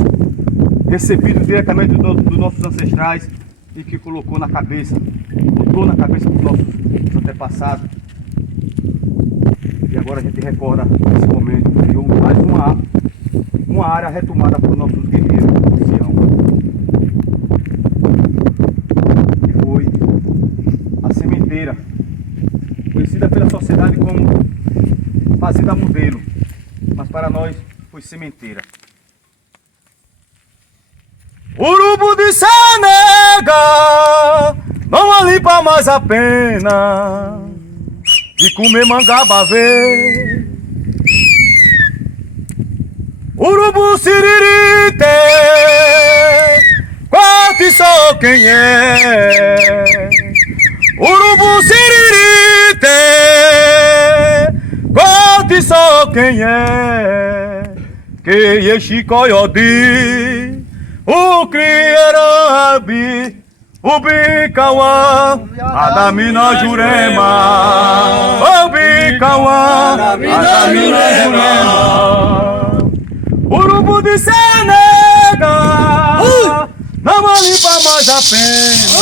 recebidos diretamente dos nossos ancestrais e que botou na cabeça dos nossos antepassados. E agora a gente recorda esse momento, criou mais uma área retomada por nossos guerreiros de Sião. E foi a sementeira, conhecida pela sociedade como fazenda modelo, mas para nós foi sementeira. Urubu de Sanega não alimpa mais a pena de comer mangabavê. Urubu siririte, quase só quem é. Urubu siririte, conte só quem é. Que Yexicoiodi, o Criarabi, o Bicauã, Adamina Jurema, o Bicauã, Adamina Jurema. Urubu de Sanega, não alimpa mais a pena.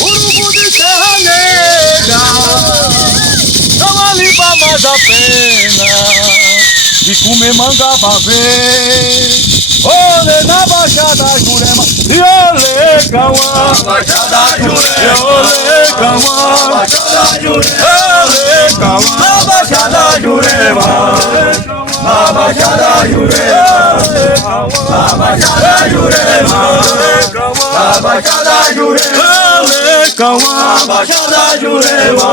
Urubu de Serra Negra, não alimpa mais a pena de comer mangabavê. Olê na Baixada Jurema, e olê Cauã, Baixada Jurema, olê Cauã, Baixada Jurema, olê Cauã, Baixada Jurema, na Baixada Jurema, na Baixada Jurema, na Baixada Jurema, Cauã, Baixada Jurema,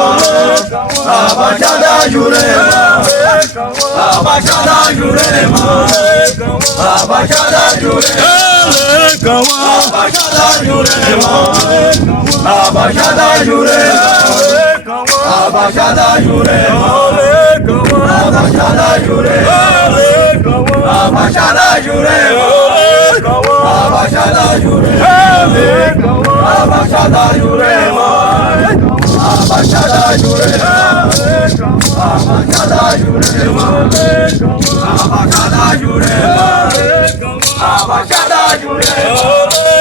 na Baixada Jurema, na Baixada Jurema, na Baixada Jurema, Cauã, Baixada Jurema, na Baixada Jurema, na Baixada Jurema, na Baixada Jurema, na Baixada Jurema, na Baixada Jurema, na Baixada Jurema, na Baixada Jurema, na Baixada Jurema, na Baixada Jurema, na Baixada Jurema.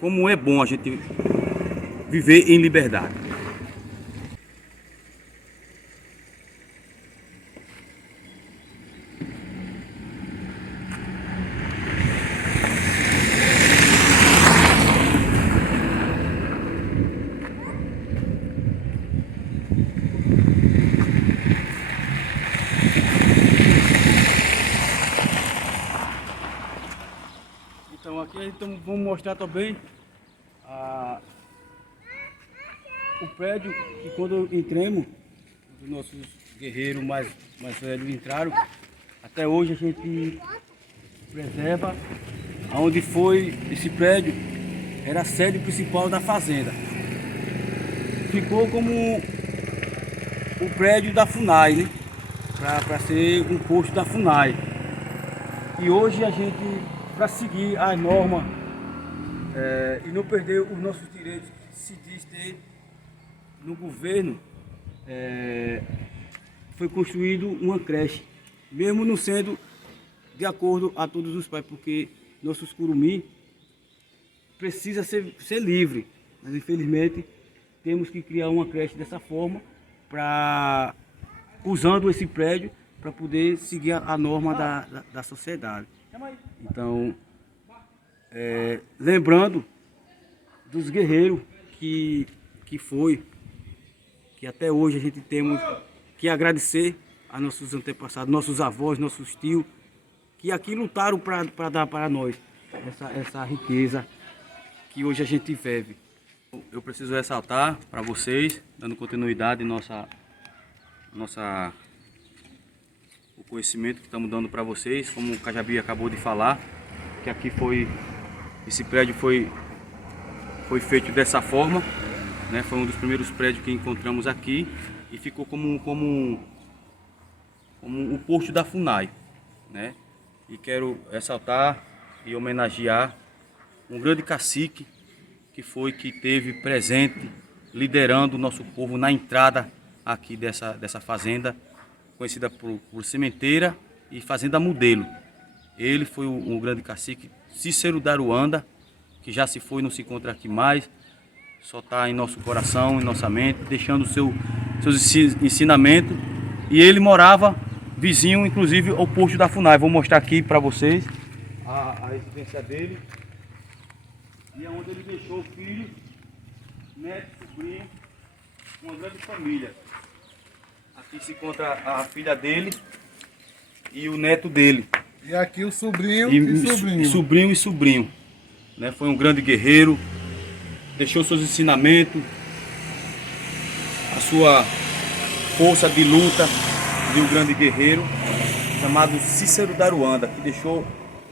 como é bom a gente viver em liberdade. Então aqui vamos mostrar também o prédio que quando entramos, os nossos guerreiros mais velhos entraram, até hoje a gente preserva aonde foi esse prédio, era a sede principal da fazenda. Ficou como o prédio da FUNAI, né? Para ser um posto da FUNAI. E hoje a gente, para seguir as normas e não perder os nossos direitos que se diz ter no governo, foi construído uma creche, mesmo não sendo de acordo a todos os pais, porque nossos curumim precisa ser livre, mas infelizmente temos que criar uma creche dessa forma, usando esse prédio para poder seguir a norma da sociedade. Então, lembrando dos guerreiros que até hoje a gente temos que agradecer a nossos antepassados, nossos avós, nossos tios, que aqui lutaram para dar para nós essa riqueza que hoje a gente vive. Eu preciso ressaltar para vocês, dando continuidade o conhecimento que estamos dando para vocês, como o Cajabi acabou de falar, que aqui esse prédio foi feito dessa forma, né? Foi um dos primeiros prédios que encontramos aqui e ficou como o posto da FUNAI, né? E quero ressaltar e homenagear um grande cacique que teve presente, liderando o nosso povo na entrada aqui dessa fazenda, conhecida por Sementeira e Fazenda Modelo. Ele foi um grande cacique, Cícero Daruanda, que já se foi, não se encontra aqui mais, só está em nosso coração, em nossa mente, deixando seus ensinamentos. E ele morava vizinho, inclusive, ao posto da FUNAI. Vou mostrar aqui para vocês a residência dele. E é onde ele deixou filho, neto, sobrinho, uma grande família. Aqui se encontra a filha dele e o neto dele. E aqui o sobrinho e sobrinho. Sobrinho e sobrinho. Né? Foi um grande guerreiro, deixou seus ensinamentos, a sua força de luta de um grande guerreiro chamado Cícero Daruanda, que deixou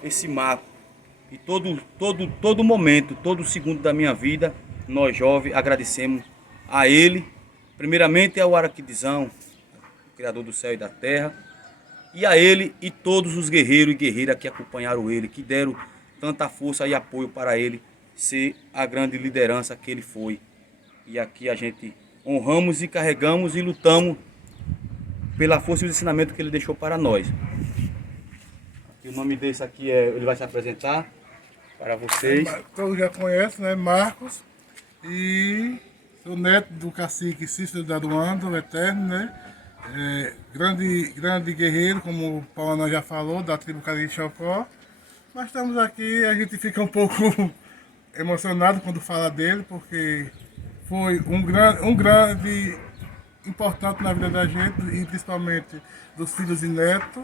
esse marco. E todo momento, todo segundo da minha vida, nós jovens agradecemos a ele, primeiramente ao Araquidizão, o Criador do céu e da terra, e a ele e todos os guerreiros e guerreiras que acompanharam ele, que deram tanta força e apoio para ele ser a grande liderança que ele foi. E aqui a gente honramos e carregamos e lutamos pela força e o ensinamento que ele deixou para nós. O nome desse aqui ele vai se apresentar para vocês. Todos já conhecem, né? Marcos. E sou neto do cacique Cícero Daruanda, o Eterno, né? Grande guerreiro, como o Paulo já falou, da tribo Cariri-Chocó. Nós estamos aqui, a gente fica um pouco emocionado quando fala dele, porque foi um grande importante na vida da gente, e principalmente dos filhos e netos.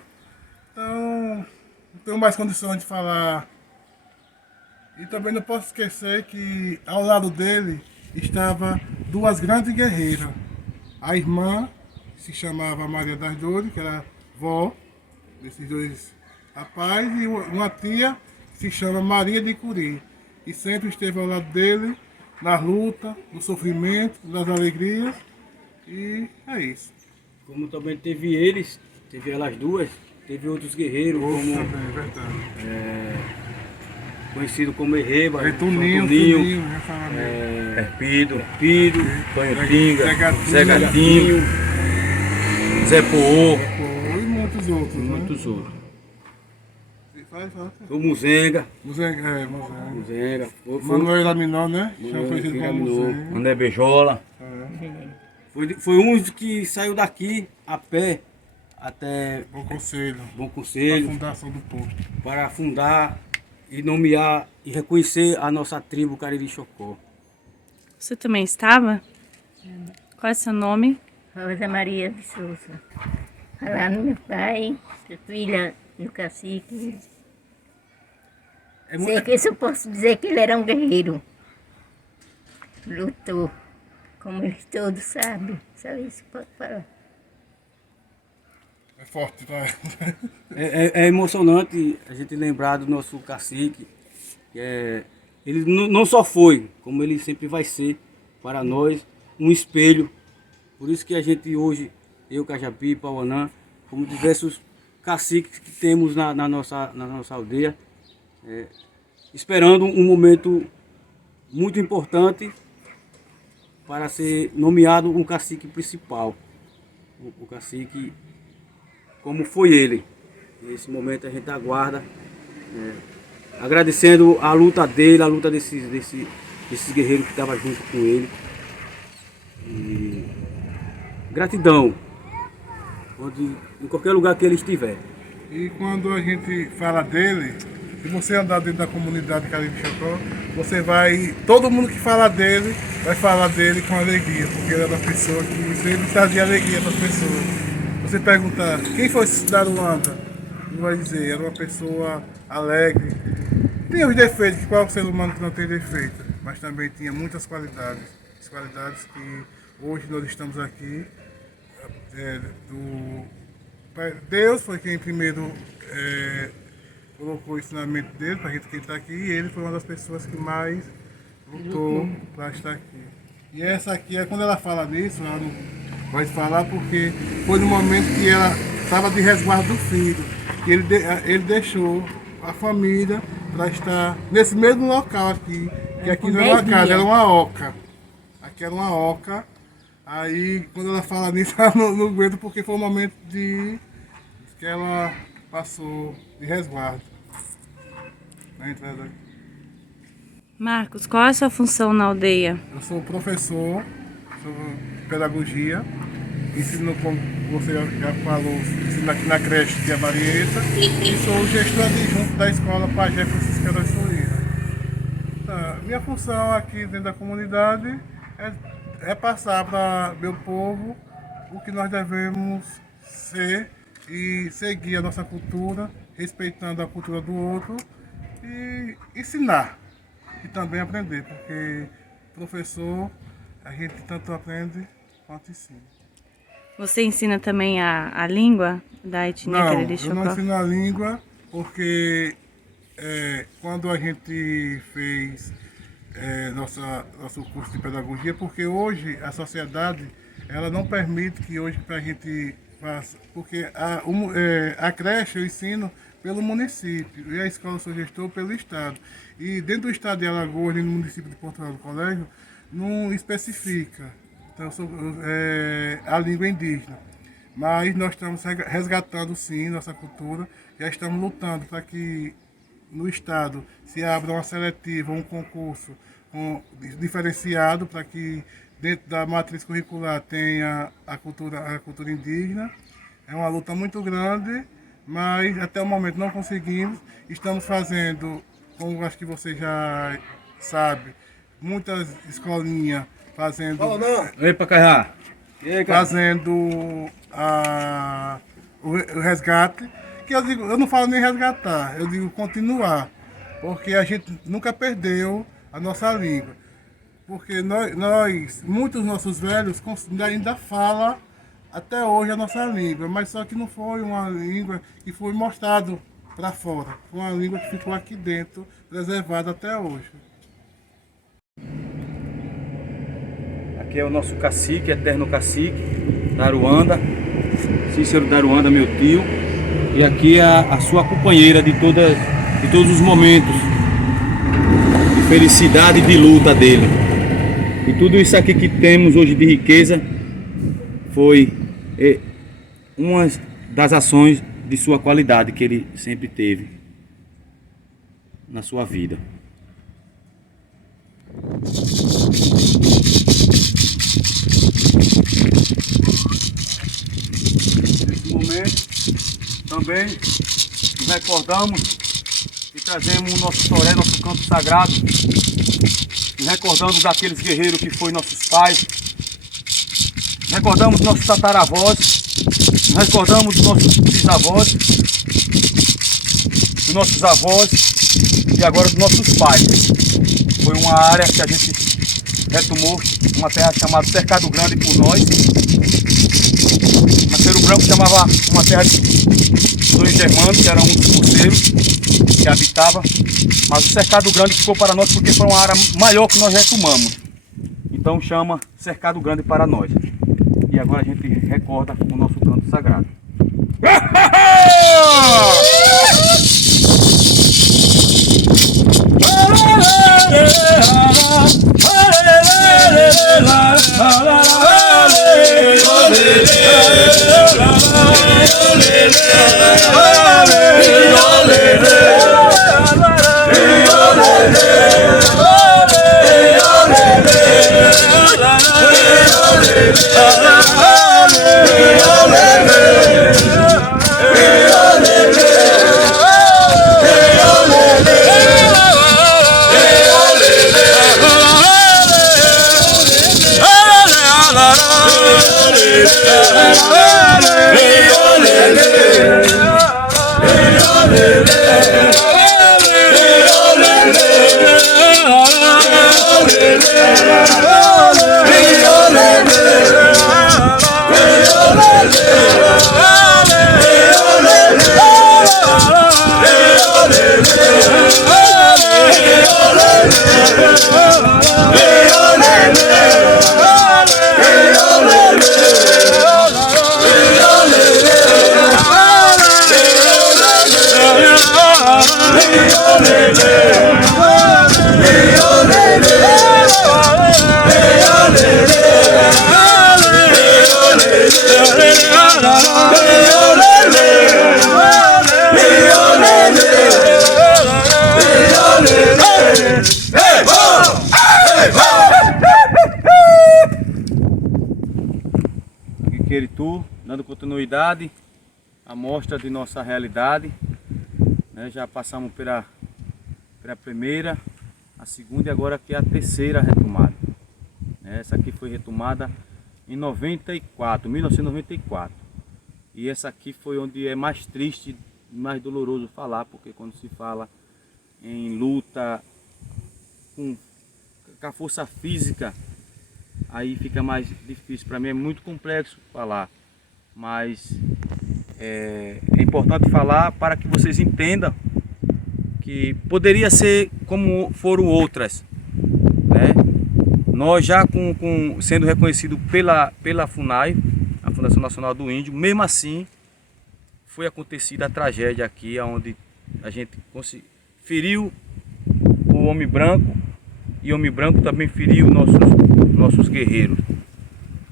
Então, não tenho mais condições de falar. E também não posso esquecer que ao lado dele estava duas grandes guerreiras. A irmã, que se chamava Maria das Dores, que era vó desses dois rapazes, e uma tia que se chama Maria de Curi. E sempre esteve ao lado dele, na luta, no sofrimento, nas alegrias. E é isso. Como também teve elas duas, teve outros guerreiros, como também, verdade. Conhecido como Erreba, Toninho, Perpido, Tonho Pinga, Zé Gatinho, Zé Poô. E muitos outros. E muitos outros. Foi o Muzenga. Muzenga. Muzenga. Manuel Laminó, né? Chama conhecido como Muzenga. André Beijola. Foi um que saiu daqui a pé até Bom Conselho. Bom A Conselho fundação do posto. para fundar e nomear e reconhecer a nossa tribo Cariri Chocó. Você também estava? Qual é seu nome? Rosa Maria de Souza. Falar no meu pai, filha do cacique. Sei que isso eu posso dizer que ele era um guerreiro. Lutou, como eles todos sabem. Só isso pode falar. É forte, tá? É emocionante a gente lembrar do nosso cacique. Ele não só foi, como ele sempre vai ser para nós, um espelho. Por isso que a gente hoje, eu, Cajapi, Pauanã, como diversos caciques que temos na nossa aldeia, esperando um momento muito importante para ser nomeado um cacique principal. O cacique como foi ele. Nesse momento a gente aguarda, agradecendo a luta dele, a luta desses guerreiros que estavam junto com ele. E gratidão, em qualquer lugar que ele estiver. E quando a gente fala dele, se você andar dentro da comunidade Cariri Chocó, você vai. Todo mundo que fala dele vai falar dele com alegria, porque ele é uma pessoa que sempre trazia alegria para as pessoas. Você perguntar quem foi Daruanda, ele vai dizer, era uma pessoa alegre. Tem os defeitos, que qual ser humano que não tem defeito, mas também tinha muitas qualidades. As qualidades que hoje nós estamos aqui. Deus foi quem primeiro colocou o ensinamento dele para a gente que está aqui, e ele foi uma das pessoas que mais lutou para estar aqui. E essa aqui, quando ela fala nisso, ela não vai falar porque foi no momento que ela estava de resguardo do filho, que ele deixou a família para estar nesse mesmo local aqui, que aqui não era uma casa, era uma oca. Aqui era uma oca. Aí, quando ela fala nisso, ela não aguenta porque foi o momento que ela passou de resguardo. Marcos, qual é a sua função na aldeia? Eu sou professor, sou pedagogia, ensino, como você já falou, ensino aqui na creche de Marieta, e sou o gestor adjunto da escola Pajé Francisca da Sorina. Minha função aqui dentro da comunidade é passar para meu povo o que nós devemos ser e seguir a nossa cultura, respeitando a cultura do outro e ensinar e também aprender, porque professor a gente tanto aprende quanto ensina. Você ensina também a língua da etnia Cariri Chocó? Eu não ensino a língua porque quando a gente fez nosso curso de pedagogia, porque hoje a sociedade ela não permite que hoje a gente faça, porque a creche eu ensino pelo município e a escola eu sou gestor pelo estado. E dentro do estado de Alagoas, no município de Porto Velho do Colégio, não especifica então, a língua indígena. Mas nós estamos resgatando sim nossa cultura, já estamos lutando para que no estado se abra uma seletiva, um concurso diferenciado para que dentro da matriz curricular tenha a cultura indígena. É uma luta muito grande, mas até o momento não conseguimos. Estamos fazendo, como acho que você já sabe, muitas escolinhas fazendo o resgate, que eu não falo nem resgatar, eu digo continuar, porque a gente nunca perdeu a nossa língua, porque muitos dos nossos velhos ainda falam até hoje a nossa língua, mas só que não foi uma língua que foi mostrado para fora, foi uma língua que ficou aqui dentro, preservada até hoje. Aqui é o nosso cacique, eterno cacique, Daruanda, Cícero Daruanda, meu tio. E aqui é a sua companheira de todos os momentos de felicidade e de luta dele. E tudo isso aqui que temos hoje de riqueza foi uma das ações de sua qualidade que ele sempre teve. na sua vida. Nesse momento também nos recordamos e trazemos o nosso toré, nosso canto sagrado, nos recordando daqueles guerreiros que foram nossos pais, nos recordamos dos nossos tataravós, nos recordamos dos nossos bisavós, dos nossos avós e agora dos nossos pais. Foi uma área que a gente retomou, uma terra chamada Cercado Grande por nós. Maceiro Branco chamava uma terra dos Germanos, que era um dos pulseiros que habitava, mas o Cercado Grande ficou para nós porque foi uma área maior que nós retomamos. Então chama Cercado Grande para nós. E agora a gente recorda o nosso canto sagrado. Queritu, dando continuidade à mostra de nossa realidade, né? Já passamos pela primeira, a segunda e agora aqui é a terceira retomada. Essa aqui foi retomada em 1994. E essa aqui foi onde é mais triste, mais doloroso falar, porque quando se fala em luta com a força física, aí fica mais difícil. Para mim é muito complexo falar, mas é importante falar para que vocês entendam que poderia ser como foram outras, né? Nós já sendo reconhecido pela FUNAI, a Fundação Nacional do Índio, mesmo assim foi acontecida a tragédia aqui, onde a gente feriu o homem branco e o homem branco também feriu nossos guerreiros.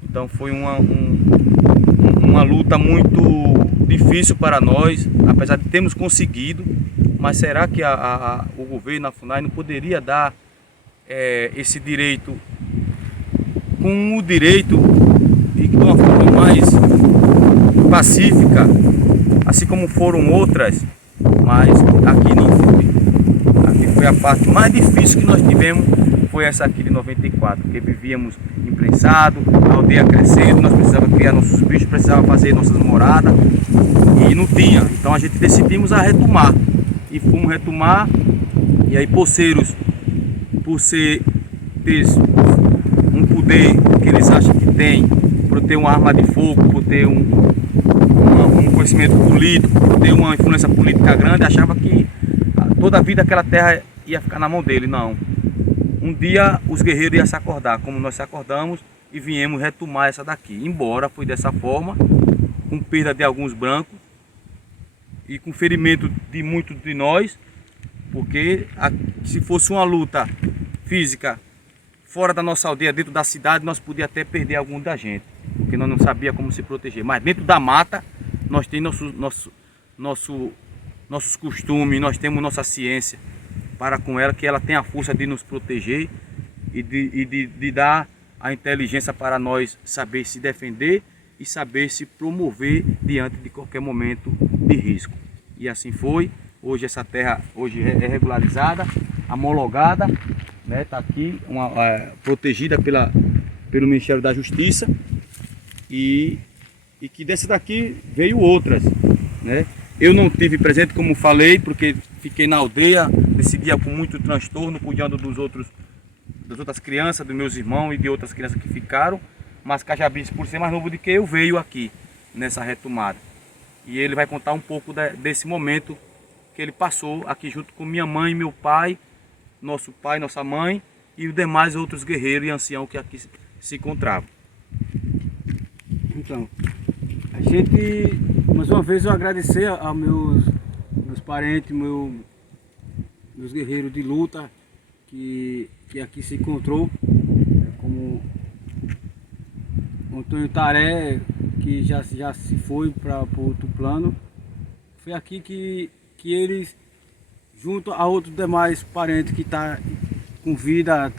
Então foi uma luta muito difícil para nós, apesar de termos conseguido, mas será que o governo, a FUNAI, não poderia dar esse direito com o direito e de uma forma mais pacífica, assim como foram outras, mas aqui não foi. Aqui foi a parte mais difícil que nós tivemos, foi essa aqui de 94, porque vivíamos imprensados, a aldeia crescendo, nós precisávamos criar nossos bichos, precisávamos fazer nossas moradas e não tinha. Então a gente decidimos a retomar e fomos retomar, e aí Poceiros, por ter um poder que eles acham que tem, por ter uma arma de fogo, por ter um conhecimento político, por ter uma influência política grande, achava que toda a vida aquela terra ia ficar na mão dele. Não. Um dia os guerreiros iam se acordar, como nós se acordamos, e viemos retomar essa daqui. Embora foi dessa forma, com perda de alguns brancos e com ferimento de muitos de nós, porque se fosse uma luta física fora da nossa aldeia, dentro da cidade, nós podíamos até perder algum da gente, porque nós não sabíamos como se proteger. Mas dentro da mata, nós temos nossos costumes, nós temos nossa ciência. para com ela, que ela tem a força de nos proteger e de dar a inteligência para nós saber se defender e saber se promover diante de qualquer momento de risco. E assim foi. Hoje essa terra é regularizada, homologada, né? Está aqui protegida pelo Ministério da Justiça e que dessa daqui veio outras, né? Eu não tive presente, como falei, porque fiquei na aldeia nesse dia com muito transtorno, cuidando das outras crianças, dos meus irmãos e de outras crianças que ficaram. Mas Cajabires, por ser mais novo do que eu, veio aqui nessa retomada. E ele vai contar um pouco desse momento que ele passou aqui junto com minha mãe, meu pai, nossa mãe e os demais outros guerreiros e anciãos que aqui se encontravam. Então, a gente, mais uma vez eu agradecer aos meus parentes, meus guerreiros de luta que aqui se encontrou, como Antônio Taré, que já se foi para outro plano. Foi aqui que eles, junto a outros demais parentes que estão com vida,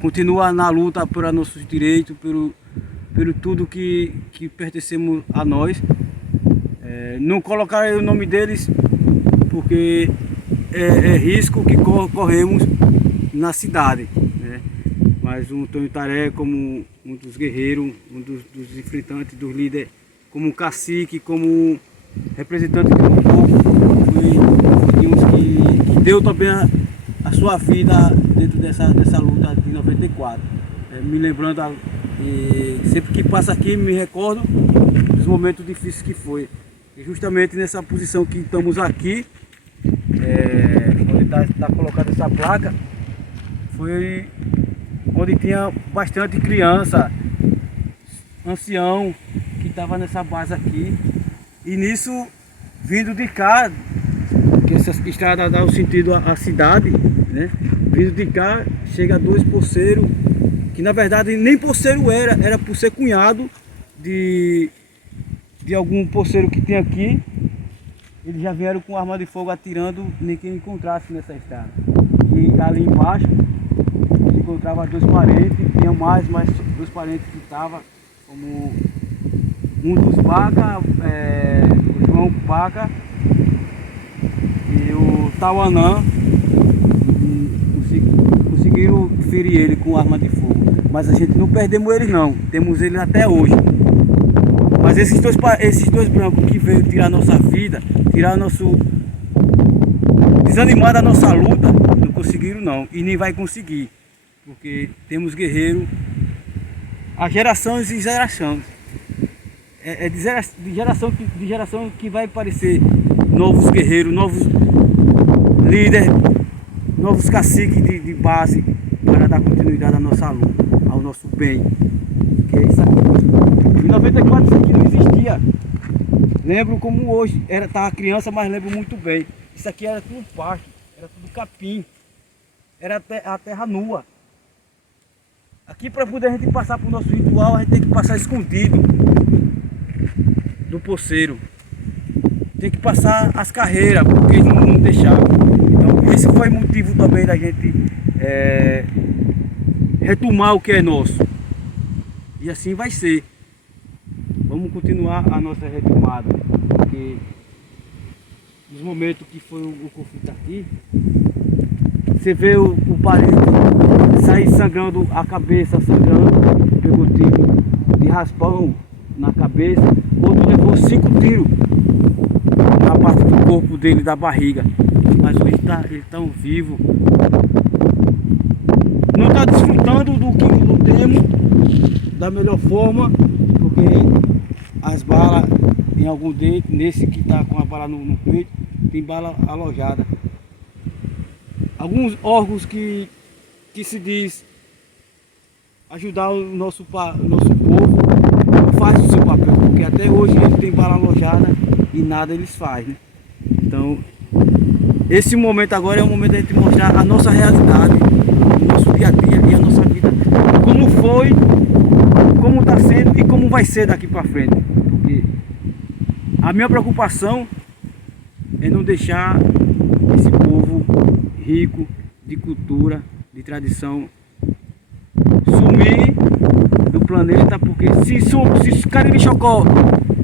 continua na luta por nossos direitos, pelo tudo que pertencemos a nós. Não colocar o nome deles porque é risco que corremos na cidade, né? Mas o Antônio Taré, como um dos guerreiros, um dos enfrentantes, dos líderes, como cacique, como representante do povo, foi uns que deu também a sua vida dentro dessa luta de 94. Me lembrando, sempre que passa aqui, me recordo dos momentos difíceis que foi. E justamente nessa posição que estamos aqui, onde está colocada essa placa, foi onde tinha bastante criança, ancião, que estava nessa base aqui. E nisso, vindo de cá, que essa estrada dá o sentido à cidade, né? Vindo de cá, chega dois poceiros, que na verdade nem poceiro era por ser cunhado de algum poceiro que tem aqui. Eles já vieram com arma de fogo atirando nem quem encontrasse nessa estrada. E ali embaixo se encontrava dois parentes, tinha mais dois parentes que estavam, como um dos Paca, o João Paca e o Tauanã, conseguiram ferir ele com arma de fogo. Mas a gente não perdemos eles não, temos eles até hoje. Mas esses dois brancos que veio tirar nossa vida, desanimar da nossa luta, não conseguiram não, e nem vai conseguir, porque temos guerreiros a gerações e gerações. De geração que vai aparecer novos guerreiros, novos líderes, novos caciques de base para dar continuidade à nossa luta, ao nosso bem, que é isso aqui. Em 94 isso aqui não existia. Lembro como hoje, estava criança, mas lembro muito bem. Isso aqui era tudo pasto, era tudo capim, era a terra nua. Aqui, para poder a gente passar para o nosso ritual, a gente tem que passar escondido do poceiro. Tem que passar as carreiras, porque eles não deixavam. Então esse foi o motivo também da gente retomar o que é nosso. E assim vai ser. Vamos continuar a nossa retomada, porque nos momentos que foi o conflito aqui, você vê o parente sair sangrando a cabeça, pegou tiro de raspão na cabeça, outro levou 5 tiros na parte do corpo dele, da barriga. Mas hoje ele está vivo. Não está desfrutando do que lutemos da melhor forma, porque as balas, em algum deles, nesse que está com a bala no peito, tem bala alojada. Alguns órgãos que se diz ajudar o nosso povo não faz o seu papel, porque até hoje eles têm bala alojada e nada eles fazem, né? Então esse momento agora é o momento da gente mostrar a nossa realidade, o nosso dia a dia e a nossa vida, como foi, como está sendo e como vai ser daqui para frente. Porque a minha preocupação é não deixar esse povo rico de cultura, de tradição, sumir do planeta, porque se o Cariri Chocó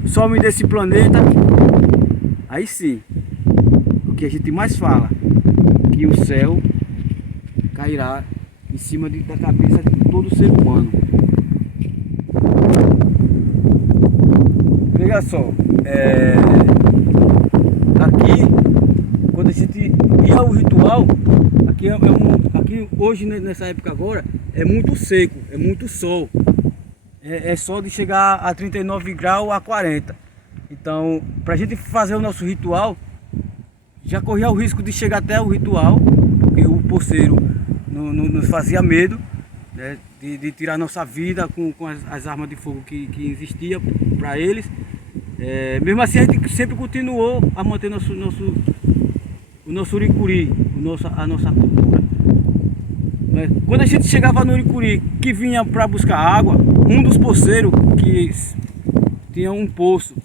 some desse planeta, aí sim, o que a gente mais fala, que o céu cairá em cima da cabeça de todo ser humano. Veja só, aqui, quando a gente ia ao ritual, aqui hoje, nessa época agora, é muito seco, é muito sol. É sol de chegar a 39 graus a 40. Então, para a gente fazer o nosso ritual, já corria o risco de chegar até o ritual, porque o poceiro nos fazia medo, né, de tirar nossa vida com as armas de fogo que existiam para eles. Mesmo assim, a gente sempre continuou a manter o nosso uricuri, a nossa cultura. Quando a gente chegava no uricuri, que vinha para buscar água, um dos poceiros que tinha um poço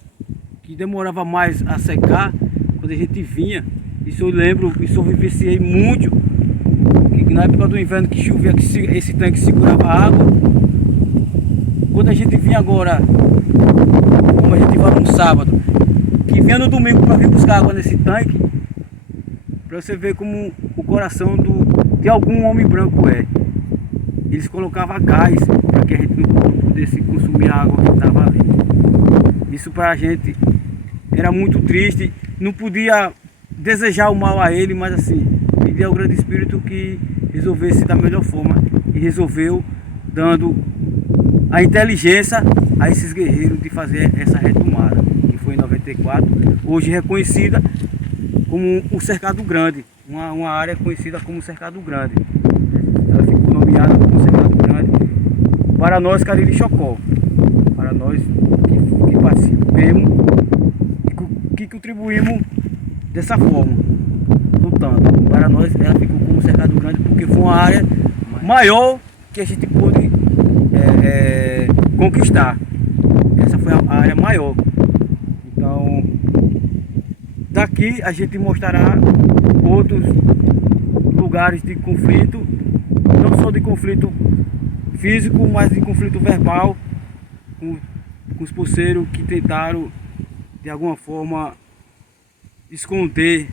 que demorava mais a secar, quando a gente vinha, isso eu lembro, isso eu vivenciei muito, que na época do inverno que chovia, que esse tanque segurava a água. Quando a gente vinha agora, como a gente vai no sábado, que vinha no domingo para vir buscar água nesse tanque, para você ver como o coração de algum homem branco é. Eles colocavam gás para que a gente não pudesse consumir a água que estava ali. Isso para a gente era muito triste, não podia desejar o mal a ele, mas assim, pedir ao Grande Espírito que resolvesse da melhor forma, e resolveu dando a inteligência a esses guerreiros de fazer essa retomada, que foi em 94, hoje reconhecida como o Cercado Grande, uma área conhecida como Cercado Grande. Ela ficou nomeada como Cercado Grande para nós Cariri Chocó, para nós que participemos e que contribuímos dessa forma, lutando. Para nós ela ficou como Cercado Grande porque foi uma área maior que a gente pôde conquistar. Essa foi a área maior. Então, daqui a gente mostrará outros lugares de conflito, não só de conflito físico, mas de conflito verbal, com os poceiros que tentaram de alguma forma esconder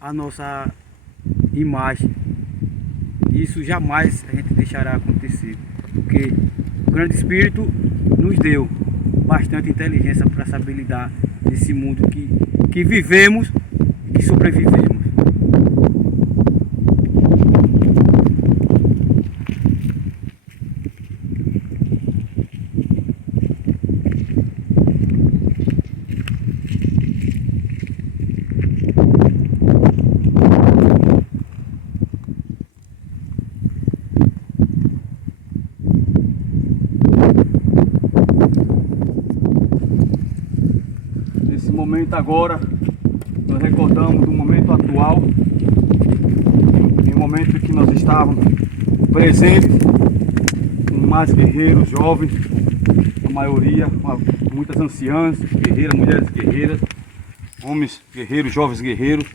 a nossa imagem. Isso jamais a gente deixará acontecer, porque o Grande Espírito nos deu bastante inteligência para saber lidar nesse mundo que vivemos e que sobrevivemos. Nesse momento agora, nós recordamos do momento atual, no momento que nós estávamos presentes, com mais guerreiros jovens, a maioria, muitas anciãs, guerreiras, mulheres guerreiras, homens guerreiros, jovens guerreiros,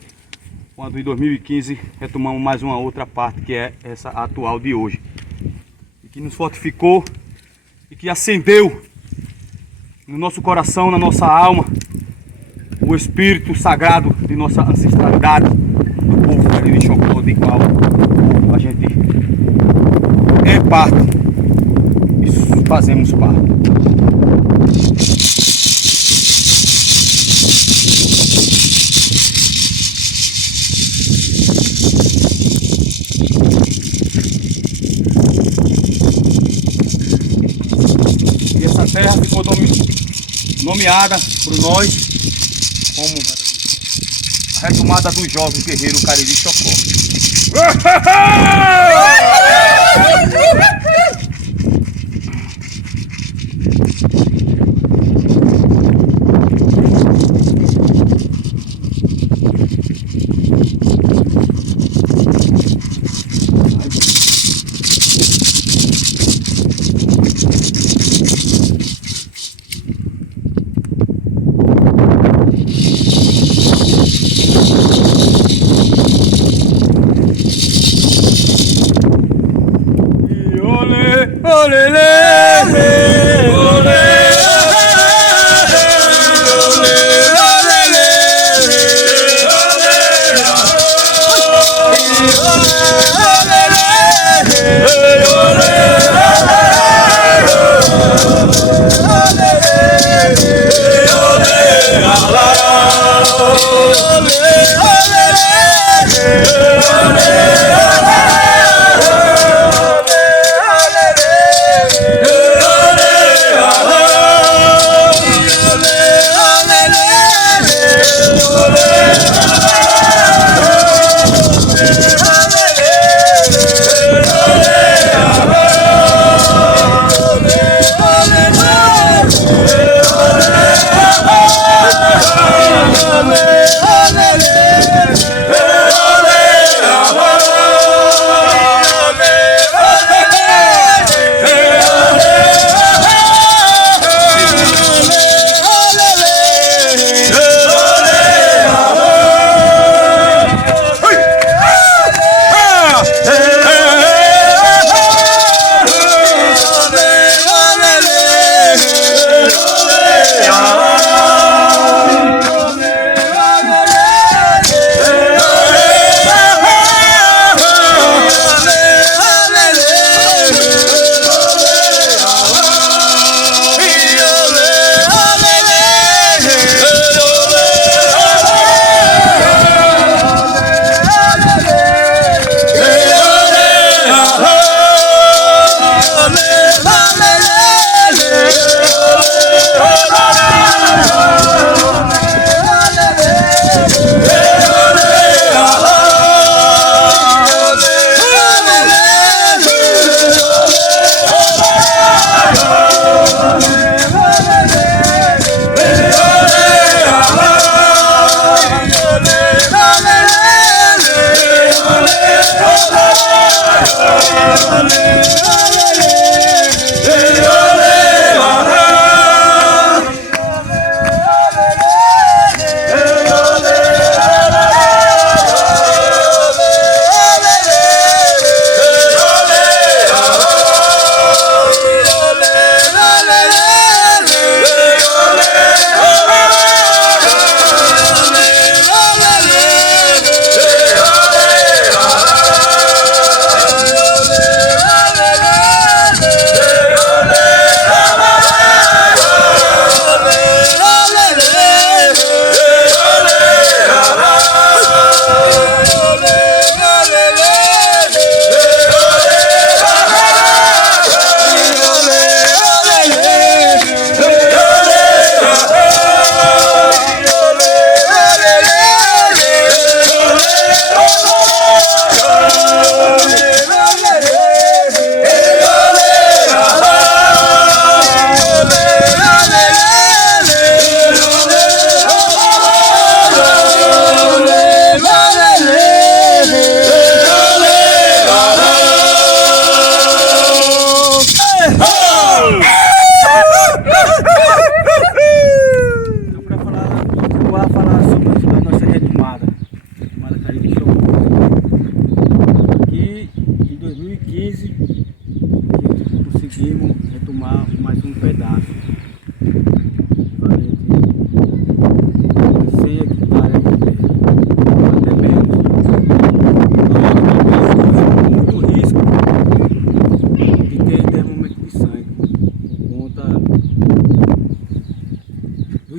quando em 2015 retomamos mais uma outra parte, que é essa atual de hoje, e que nos fortificou e que acendeu no nosso coração, na nossa alma, o espírito sagrado de nossa ancestralidade, do povo Cariri Chocó, de qual a gente é parte e fazemos parte. E essa terra ficou nomeada por nós como a retomada dos jovens guerreiros Cariri Chocó.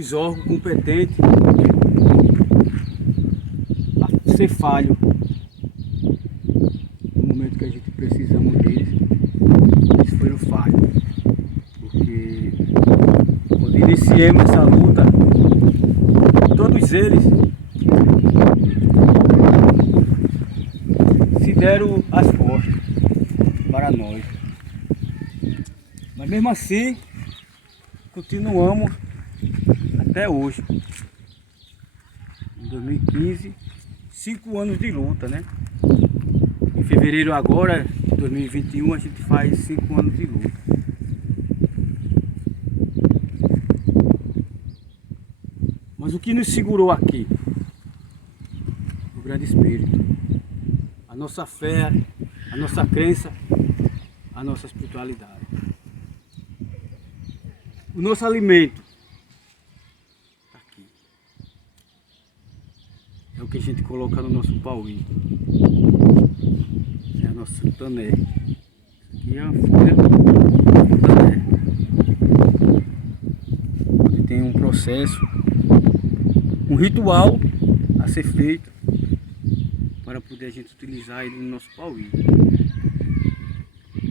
dos órgãos competentes a ser falho no momento que a gente precisamos deles. Eles foram falhos, porque quando iniciemos essa luta, todos eles se deram as costas para nós, mas mesmo assim continuamos até hoje. Em 2015, 5 anos de luta, né? Em fevereiro agora, 2021, a gente faz 5 anos de luta. Mas o que nos segurou aqui? O Grande Espírito. A nossa fé, a nossa crença, a nossa espiritualidade. O nosso alimento está aqui. É o que a gente coloca no nosso pauí. nosso tané. Isso aqui é a folha do tané. Onde tem um processo, um ritual a ser feito para poder a gente utilizar ele no nosso pauí.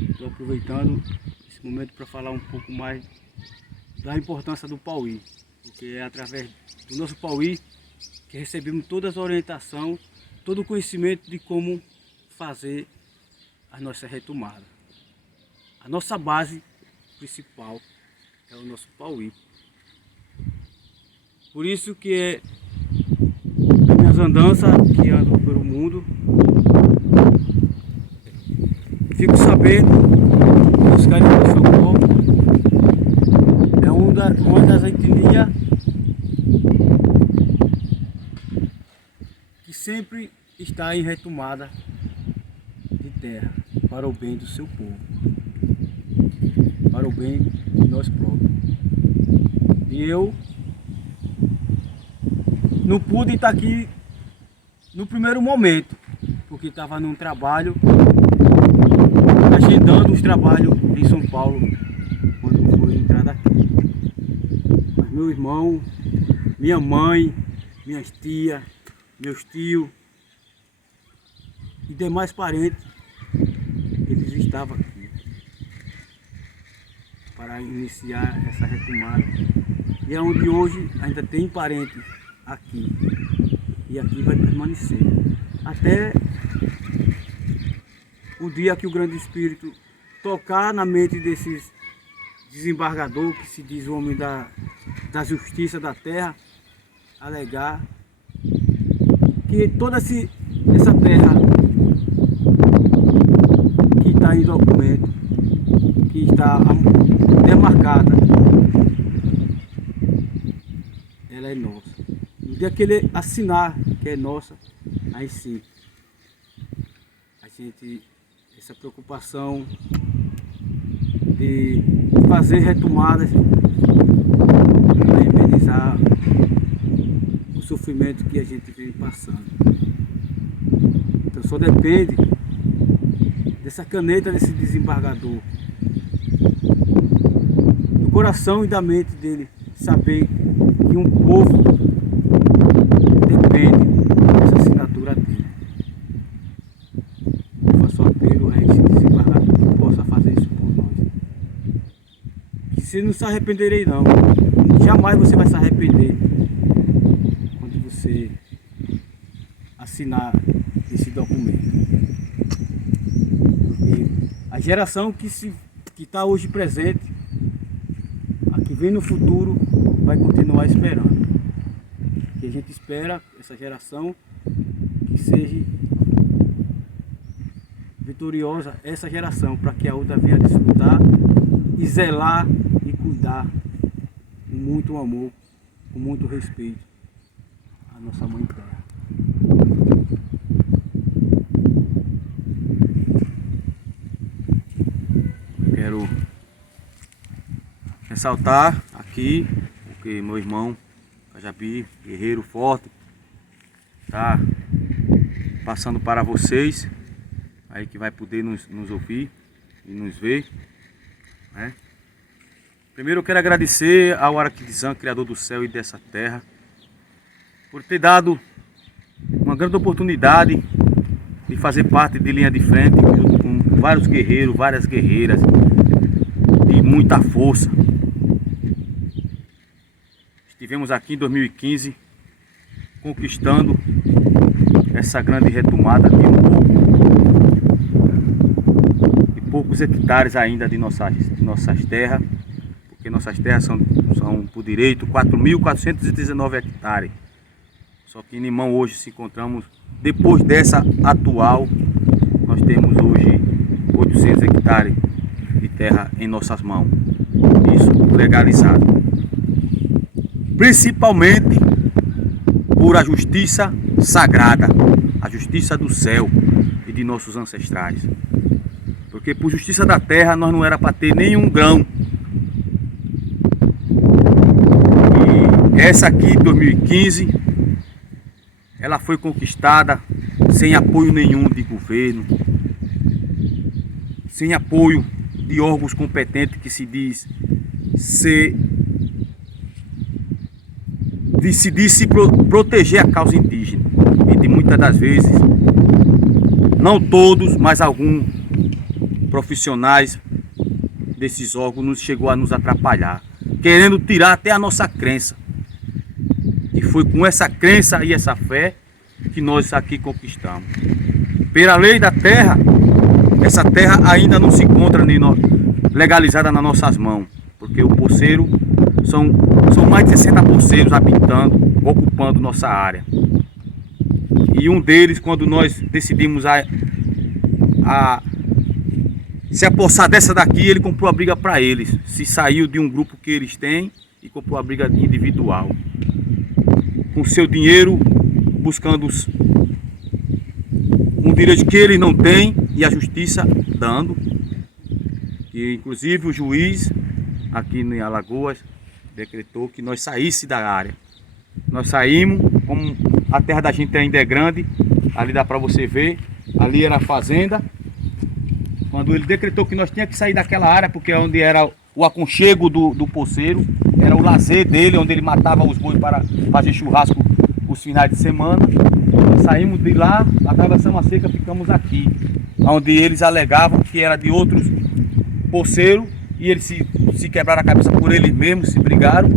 Estou aproveitando esse momento para falar um pouco mais da importância do pauí, porque é através do nosso pauí que recebemos todas as orientações, todo o conhecimento de como fazer as nossas retomadas. A nossa base principal é o nosso pauí. Por isso que nas minhas andanças que ando pelo mundo, fico sabendo que os Carimbos do Socorro é uma das etnias que sempre está em retomada de terra para o bem do seu povo, para o bem de nós próprios. E eu não pude estar aqui no primeiro momento, porque estava num trabalho, agendando os trabalhos em São Paulo, quando foi entrada aqui. Mas meu irmão, minha mãe, minhas tias, meus tios e demais parentes, eles estavam aqui para iniciar essa retomada. E é onde hoje ainda tem parente aqui. E aqui vai permanecer até o dia que o Grande Espírito tocar na mente desses desembargador, que se diz o homem da justiça da terra, alegar que toda essa terra que está em documento, que está demarcada, ela é nossa. No dia que ele assinar que é nossa, aí sim, a gente, essa preocupação de fazer retomadas para amenizar o sofrimento que a gente vem passando. Então só depende dessa caneta desse desembargador, do coração e da mente dele, saber que um povo depende dessa assinatura dele. Eu faço um apelo a esse desembargador que possa fazer isso por nós. Que você não se arrependerei não. Jamais você vai se arrepender quando você assinar esse documento. Porque a geração que está hoje presente, a que vem no futuro, vai continuar esperando. Que a gente espera essa geração que seja vitoriosa, essa geração, para que a outra venha desfrutar e zelar e cuidar com muito amor, com muito respeito à nossa mãe terra. Quero ressaltar aqui, porque meu irmão Cajabi, guerreiro forte, tá passando para vocês, aí que vai poder nos ouvir e nos ver, né? Primeiro eu quero agradecer ao Araquidizan, Criador do céu e dessa terra, por ter dado uma grande oportunidade de fazer parte de linha de frente, junto com vários guerreiros, várias guerreiras, de muita força. Estivemos aqui em 2015, conquistando essa grande retomada de poucos hectares ainda de nossas terras, porque nossas terras são por direito 4.419 hectares. Só que em Limão hoje se encontramos, depois dessa atual, nós temos hoje 800 hectares de terra em nossas mãos. Isso legalizado. Principalmente por a justiça sagrada, a justiça do céu e de nossos ancestrais. Porque por justiça da terra nós não era para ter nenhum grão. E essa aqui, 2015, ela foi conquistada sem apoio nenhum de governo, sem apoio de órgãos competentes que se proteger a causa indígena. E de muitas das vezes, não todos, mas alguns profissionais desses órgãos nos chegou a nos atrapalhar, querendo tirar até a nossa crença. E foi com essa crença e essa fé que nós aqui conquistamos. Pela lei da terra, essa terra ainda não se encontra legalizada nas nossas mãos, porque o poceiro são mais de 60 poceiros habitando, ocupando nossa área. E um deles, quando nós decidimos se apossar dessa daqui, ele comprou a briga para eles. Se saiu de um grupo que eles têm e comprou a briga individual. Com seu dinheiro, buscando um direito que ele não tem e a justiça dando. E inclusive o juiz aqui em Alagoas decretou que nós saísse da área. Nós saímos, como a terra da gente ainda é grande, ali dá para você ver, ali era a fazenda. Quando ele decretou que nós tínhamos que sair daquela área, porque é onde era o aconchego do poceiro, era o lazer dele, onde ele matava os bois para fazer churrasco os finais de semana. Nós saímos de lá, atravessamos a cerca, ficamos aqui, onde eles alegavam que era de outros poceiros, e eles se quebraram a cabeça por eles mesmos, se brigaram.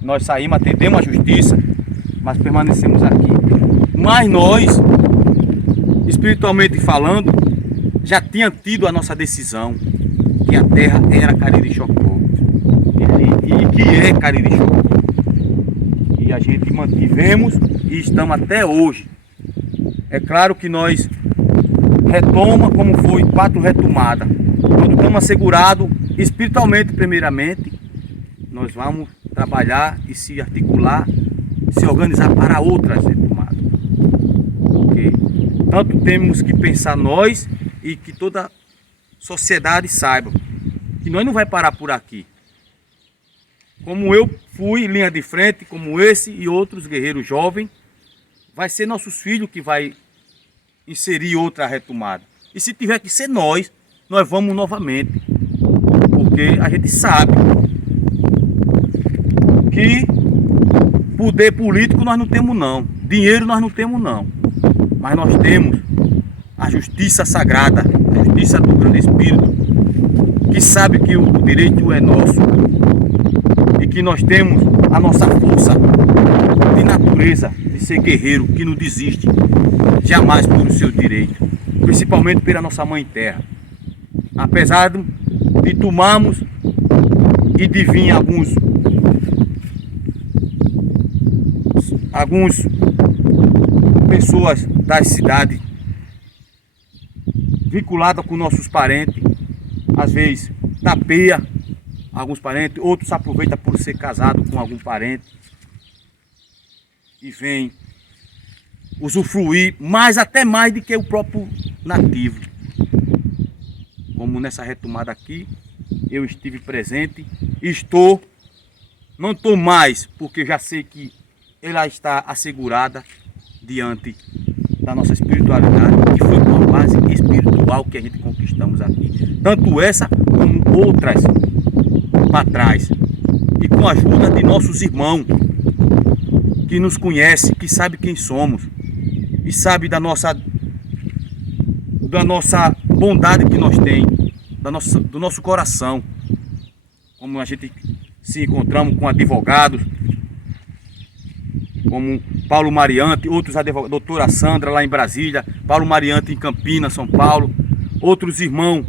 Nós saímos, atendemos a justiça, mas permanecemos aqui. Mas nós, espiritualmente falando, já tinha tido a nossa decisão que a terra era Cariri-Chocó e que é Cariri-Chocó. E a gente mantivemos e estamos até hoje. É claro que nós retoma como foi 4 retomadas. Quando estamos assegurados espiritualmente, primeiramente, nós vamos trabalhar e se articular, se organizar para outras retomadas. Porque tanto temos que pensar nós e que toda a sociedade saiba que nós não vai parar por aqui. Como eu fui em linha de frente, como esse e outros guerreiros jovens, vai ser nossos filhos que vai inserir outra retomada. E se tiver que ser nós vamos novamente. Porque a gente sabe que poder político nós não temos não, dinheiro nós não temos não, mas nós temos a justiça sagrada, a justiça do Grande Espírito, que sabe que o direito é nosso e que nós temos a nossa força de natureza, de ser guerreiro, que não desiste jamais por o seu direito, principalmente pela nossa mãe terra. Apesar de tomarmos e de vir alguns pessoas das cidades vinculadas com nossos parentes, às vezes tapeia alguns parentes, outros aproveitam por ser casado com algum parente e vem usufruir até mais do que o próprio nativo. Como nessa retomada aqui, eu estive presente, não estou mais, porque já sei que ela está assegurada diante da nossa espiritualidade, que foi com a base espiritual que a gente conquistamos aqui. Tanto essa como outras para trás. E com a ajuda de nossos irmãos, que nos conhecem, que sabem quem somos, e sabem da nossa bondade que nós temos, do nosso coração. Como a gente se encontramos com advogados, como Paulo Mariante, outros advogados, doutora Sandra lá em Brasília, Paulo Mariante em Campinas, São Paulo, outros irmãos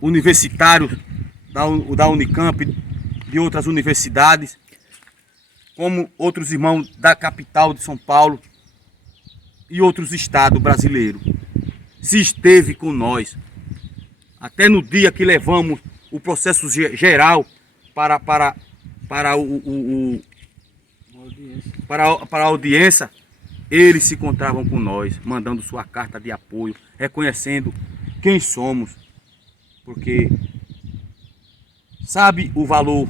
universitários da Unicamp, de outras universidades, como outros irmãos da capital de São Paulo e outros estados brasileiros. Se esteve com nós, até no dia que levamos o processo geral para a audiência, eles se encontravam com nós, mandando sua carta de apoio, reconhecendo quem somos, porque sabe o valor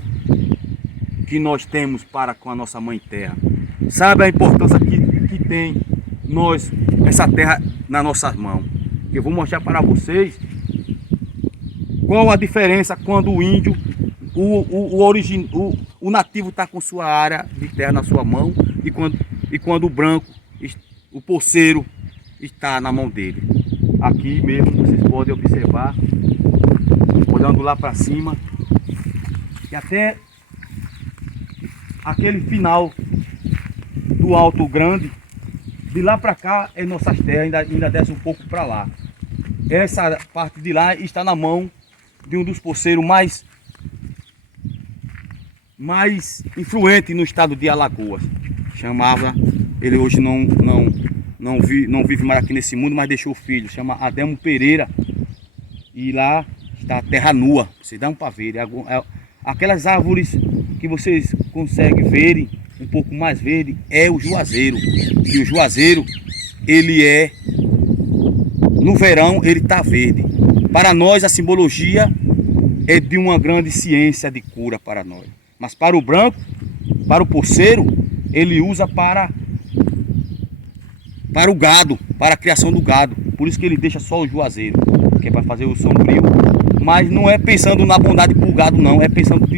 que nós temos para com a nossa mãe terra, sabe a importância que tem essa terra nas nossas mãos. Eu vou mostrar para vocês Qual a diferença quando o índio, o nativo está com sua área de terra na sua mão e quando o branco, o poceiro, está na mão dele. Aqui mesmo vocês podem observar, olhando lá para cima, que até aquele final do Alto Grande, de lá para cá é nossas terras, ainda desce um pouco para lá. Essa parte de lá está na mão de um dos poceiros mais influente no estado de Alagoas. Chamava, ele hoje não vive mais aqui nesse mundo, mas deixou o filho, chama Adelmo Pereira. E lá está a terra nua, vocês dão para ver. Aquelas árvores que vocês conseguem ver, um pouco mais verde, é o juazeiro. E o juazeiro, ele é, no verão, ele está verde. Para nós, a simbologia é de uma grande ciência de cura para nós. Mas para o branco, para o poceiro, ele usa para o gado, para a criação do gado. Por isso que ele deixa só o juazeiro, que é para fazer o sombrio. Mas não é pensando na bondade para o gado, não. É pensando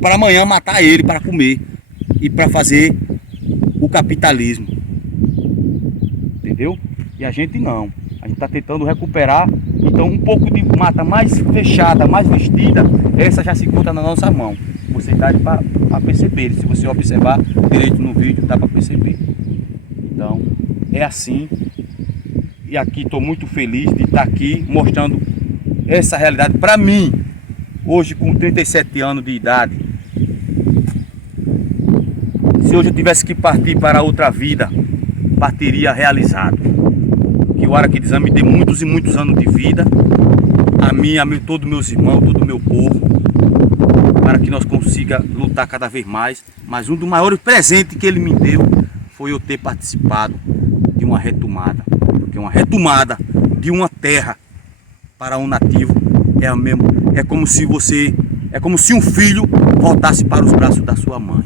para amanhã matar ele, para comer. E para fazer o capitalismo. Entendeu? E a gente não. A gente está tentando recuperar. Então um pouco de mata mais fechada, mais vestida, essa já se encontra na nossa mão. Você dá para perceber. Se você observar direito no vídeo, dá para perceber. Então é assim. E aqui estou muito feliz de estar aqui mostrando essa realidade para mim. Hoje com 37 anos de idade. Se hoje eu tivesse que partir para outra vida, partiria realizado. Que o Araquedizam me dê muitos e muitos anos de vida, a mim, todos meus irmãos, todo o meu povo, para que nós consiga lutar cada vez mais. Mas um dos maiores presentes que ele me deu foi eu ter participado de uma retomada. Porque uma retomada de uma terra para um nativo é como se um filho voltasse para os braços da sua mãe,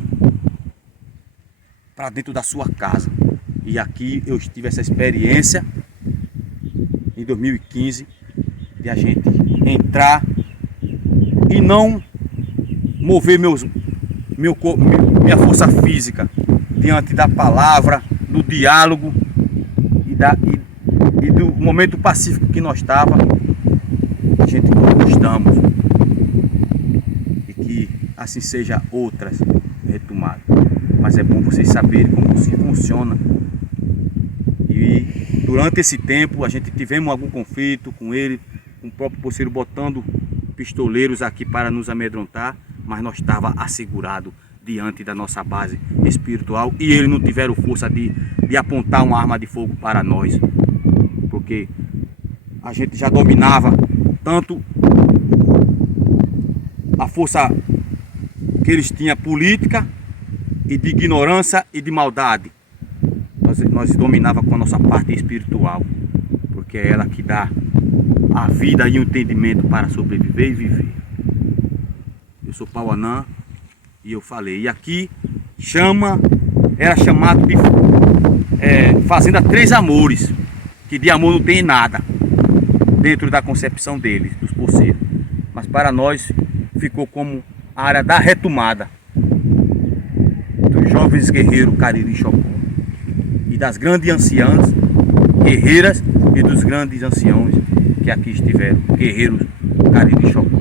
para dentro da sua casa. E aqui eu tive essa experiência em 2015 de a gente entrar e não mover minha força física diante da palavra, do diálogo e do momento pacífico que nós estávamos. A gente conquistamos, e que assim seja outras retomadas. Mas é bom vocês saberem como se funciona. E durante esse tempo a gente tivemos algum conflito com ele, com o próprio poceiro botando pistoleiros aqui para nos amedrontar, mas nós estávamos assegurados diante da nossa base espiritual e eles não tiveram força de apontar uma arma de fogo para nós, porque a gente já dominava tanto a força que eles tinham política e de ignorância e de maldade. Nós dominava com a nossa parte espiritual, porque é ela que dá a vida e o entendimento para sobreviver e viver. Eu sou Pauanã e eu falei, e aqui era chamado de Fazenda Três Amores, que de amor não tem nada dentro da concepção deles, dos poceiros. Mas para nós ficou como a área da retomada dos jovens guerreiros Cariri Chocó e das grandes anciãs guerreiras e dos grandes anciãos que aqui estiveram, guerreiros Cariri Chocó,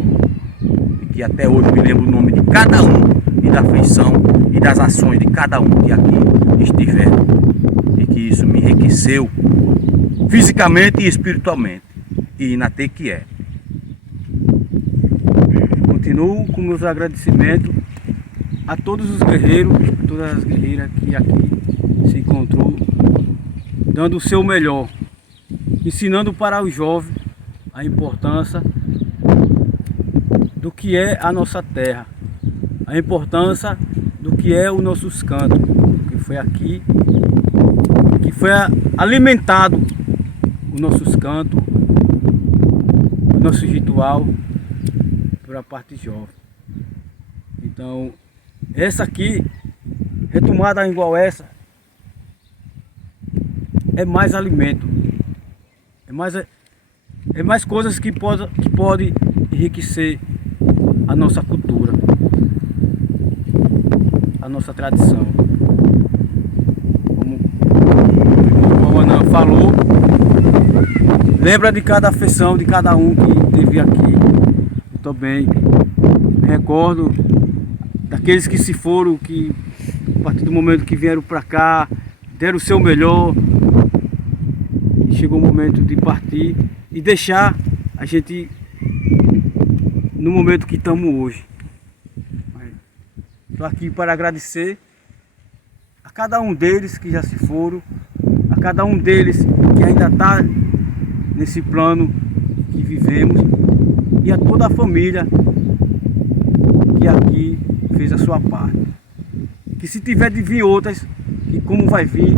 e que até hoje me lembro o nome de cada um e da feição e das ações de cada um que aqui estiveram, e que isso me enriqueceu fisicamente e espiritualmente, e na que é. Continuo com meus agradecimentos a todos os guerreiros, todas as guerreiras que aqui se encontrou, dando o seu melhor, ensinando para os jovens a importância do que é a nossa terra, a importância do que é os nossos cantos, que foi aqui que foi alimentado os nossos cantos, o nosso ritual por a parte jovem. Então, essa aqui, retomada igual essa, é mais alimento, é mais coisas que pode enriquecer a nossa cultura, a nossa tradição. Como o Anan falou, lembra de cada afeição de cada um que esteve aqui. Eu também me recordo daqueles que se foram, que a partir do momento que vieram para cá, deram o seu melhor, e chegou o momento de partir e deixar a gente no momento que estamos hoje. Estou aqui para agradecer a cada um deles que já se foram, a cada um deles que ainda está nesse plano que vivemos, e a toda a família que aqui fez a sua parte. Que se tiver de vir outras, que como vai vir,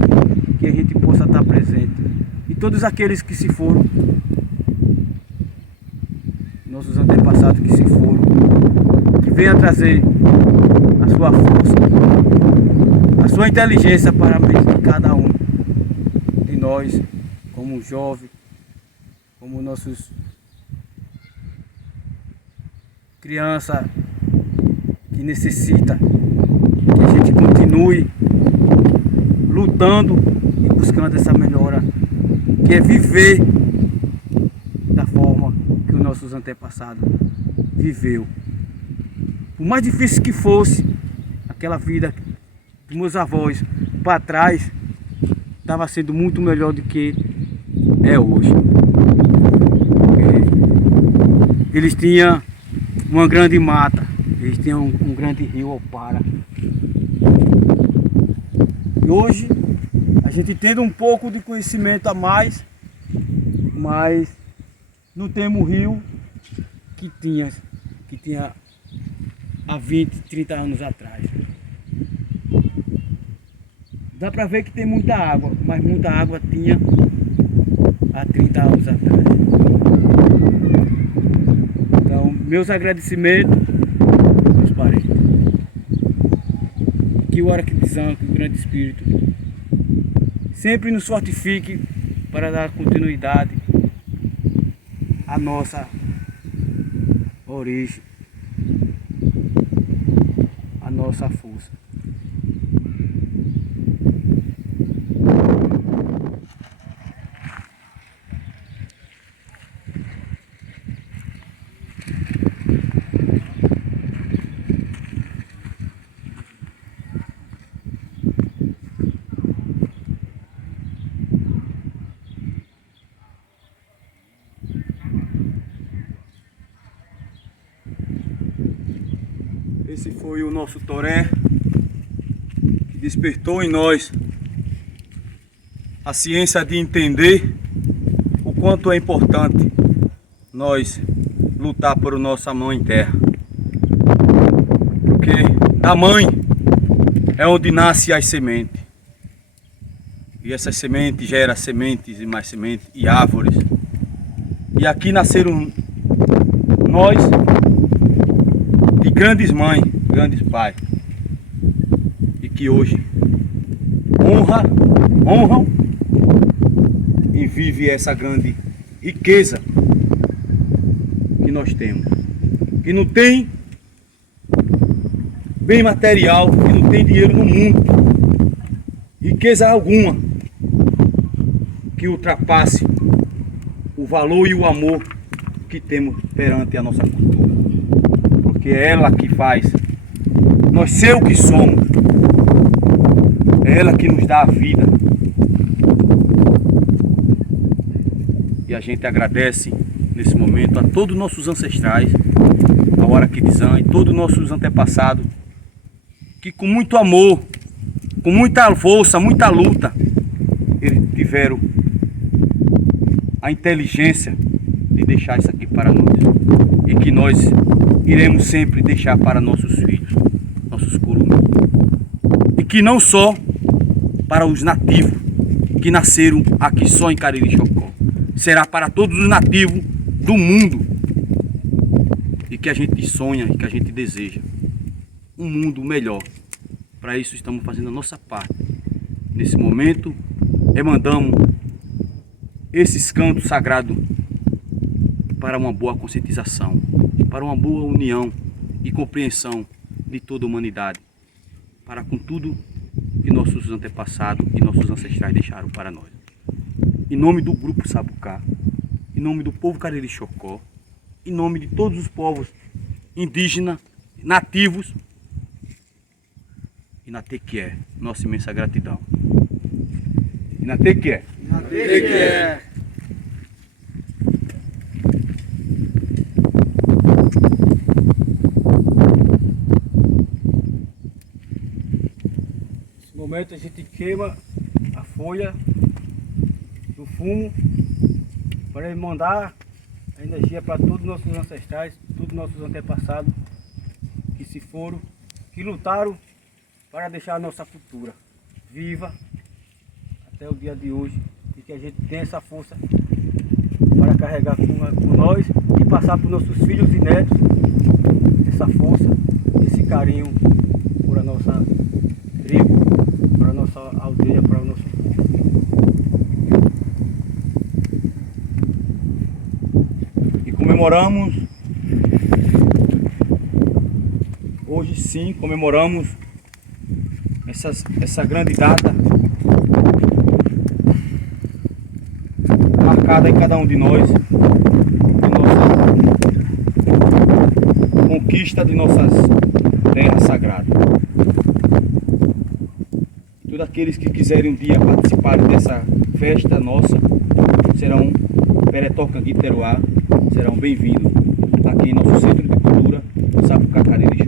que a gente possa estar presente. E todos aqueles que se foram, nossos antepassados que se foram, que venham trazer a sua força, a sua inteligência para a mente de cada um de nós, como jovem, como nossos crianças que necessita que a gente continue lutando e buscando essa melhora, que é viver da forma que os nossos antepassados viveu. Por mais difícil que fosse aquela vida dos meus avós para trás, estava sendo muito melhor do que é hoje. Porque eles tinham uma grande mata, eles tinham um grande rio Opara. E hoje, a gente tendo um pouco de conhecimento a mais, mas não temos o rio que tinha há 20, 30 anos atrás. Dá para ver que tem muita água, mas muita água tinha há 30 anos atrás. Então, meus agradecimentos, meus parentes. Que o Araquedizão, que o Grande Espírito sempre nos fortifique para dar continuidade à nossa origem, à nossa força. Esse foi o nosso Toré, que despertou em nós a ciência de entender o quanto é importante nós lutar por nossa mãe terra. Porque da mãe é onde nascem as sementes. E essas sementes geram sementes e mais sementes e árvores. E aqui nasceram nós de grandes mães, grandes pais, e que hoje honram e vivem essa grande riqueza que nós temos, que não tem bem material, que não tem dinheiro no mundo, riqueza alguma que ultrapasse o valor e o amor que temos perante a nossa cultura. Que é ela que faz nós ser o que somos, é ela que nos dá a vida. E a gente agradece nesse momento a todos os nossos ancestrais, ao Araquedizão e todos os nossos antepassados, que com muito amor, com muita força, muita luta, eles tiveram a inteligência de deixar isso aqui para nós, e que nós iremos sempre deixar para nossos filhos, nossos curumins. E que não só para os nativos que nasceram aqui só em Cariri-Chocó, será para todos os nativos do mundo, e que a gente sonha e que a gente deseja um mundo melhor. Para isso estamos fazendo a nossa parte. Nesse momento, mandamos esses cantos sagrados para uma boa conscientização, para uma boa união e compreensão de toda a humanidade, para com tudo que nossos antepassados e nossos ancestrais deixaram para nós. Em nome do Grupo Sapucá, em nome do povo Cariri Chocó, em nome de todos os povos indígenas, nativos, e na Tequié, nossa imensa gratidão. E na Tequié. Nesse momento a gente queima a folha do fumo para ele mandar a energia para todos os nossos ancestrais, todos os nossos antepassados que se foram, que lutaram para deixar a nossa cultura viva até o dia de hoje e que a gente tenha essa força para carregar com nós e passar para os nossos filhos e netos essa força, esse carinho por a nossa tribo, para a nossa aldeia, para o nosso povo. E comemoramos, hoje sim, comemoramos essa grande data marcada em cada um de nós, a nossa conquista de nossas terras sagradas. Todos aqueles que quiserem um dia participar dessa festa nossa serão Peretoca Guiteruá, serão bem-vindos aqui em nosso Centro de Cultura Sapucá Cariri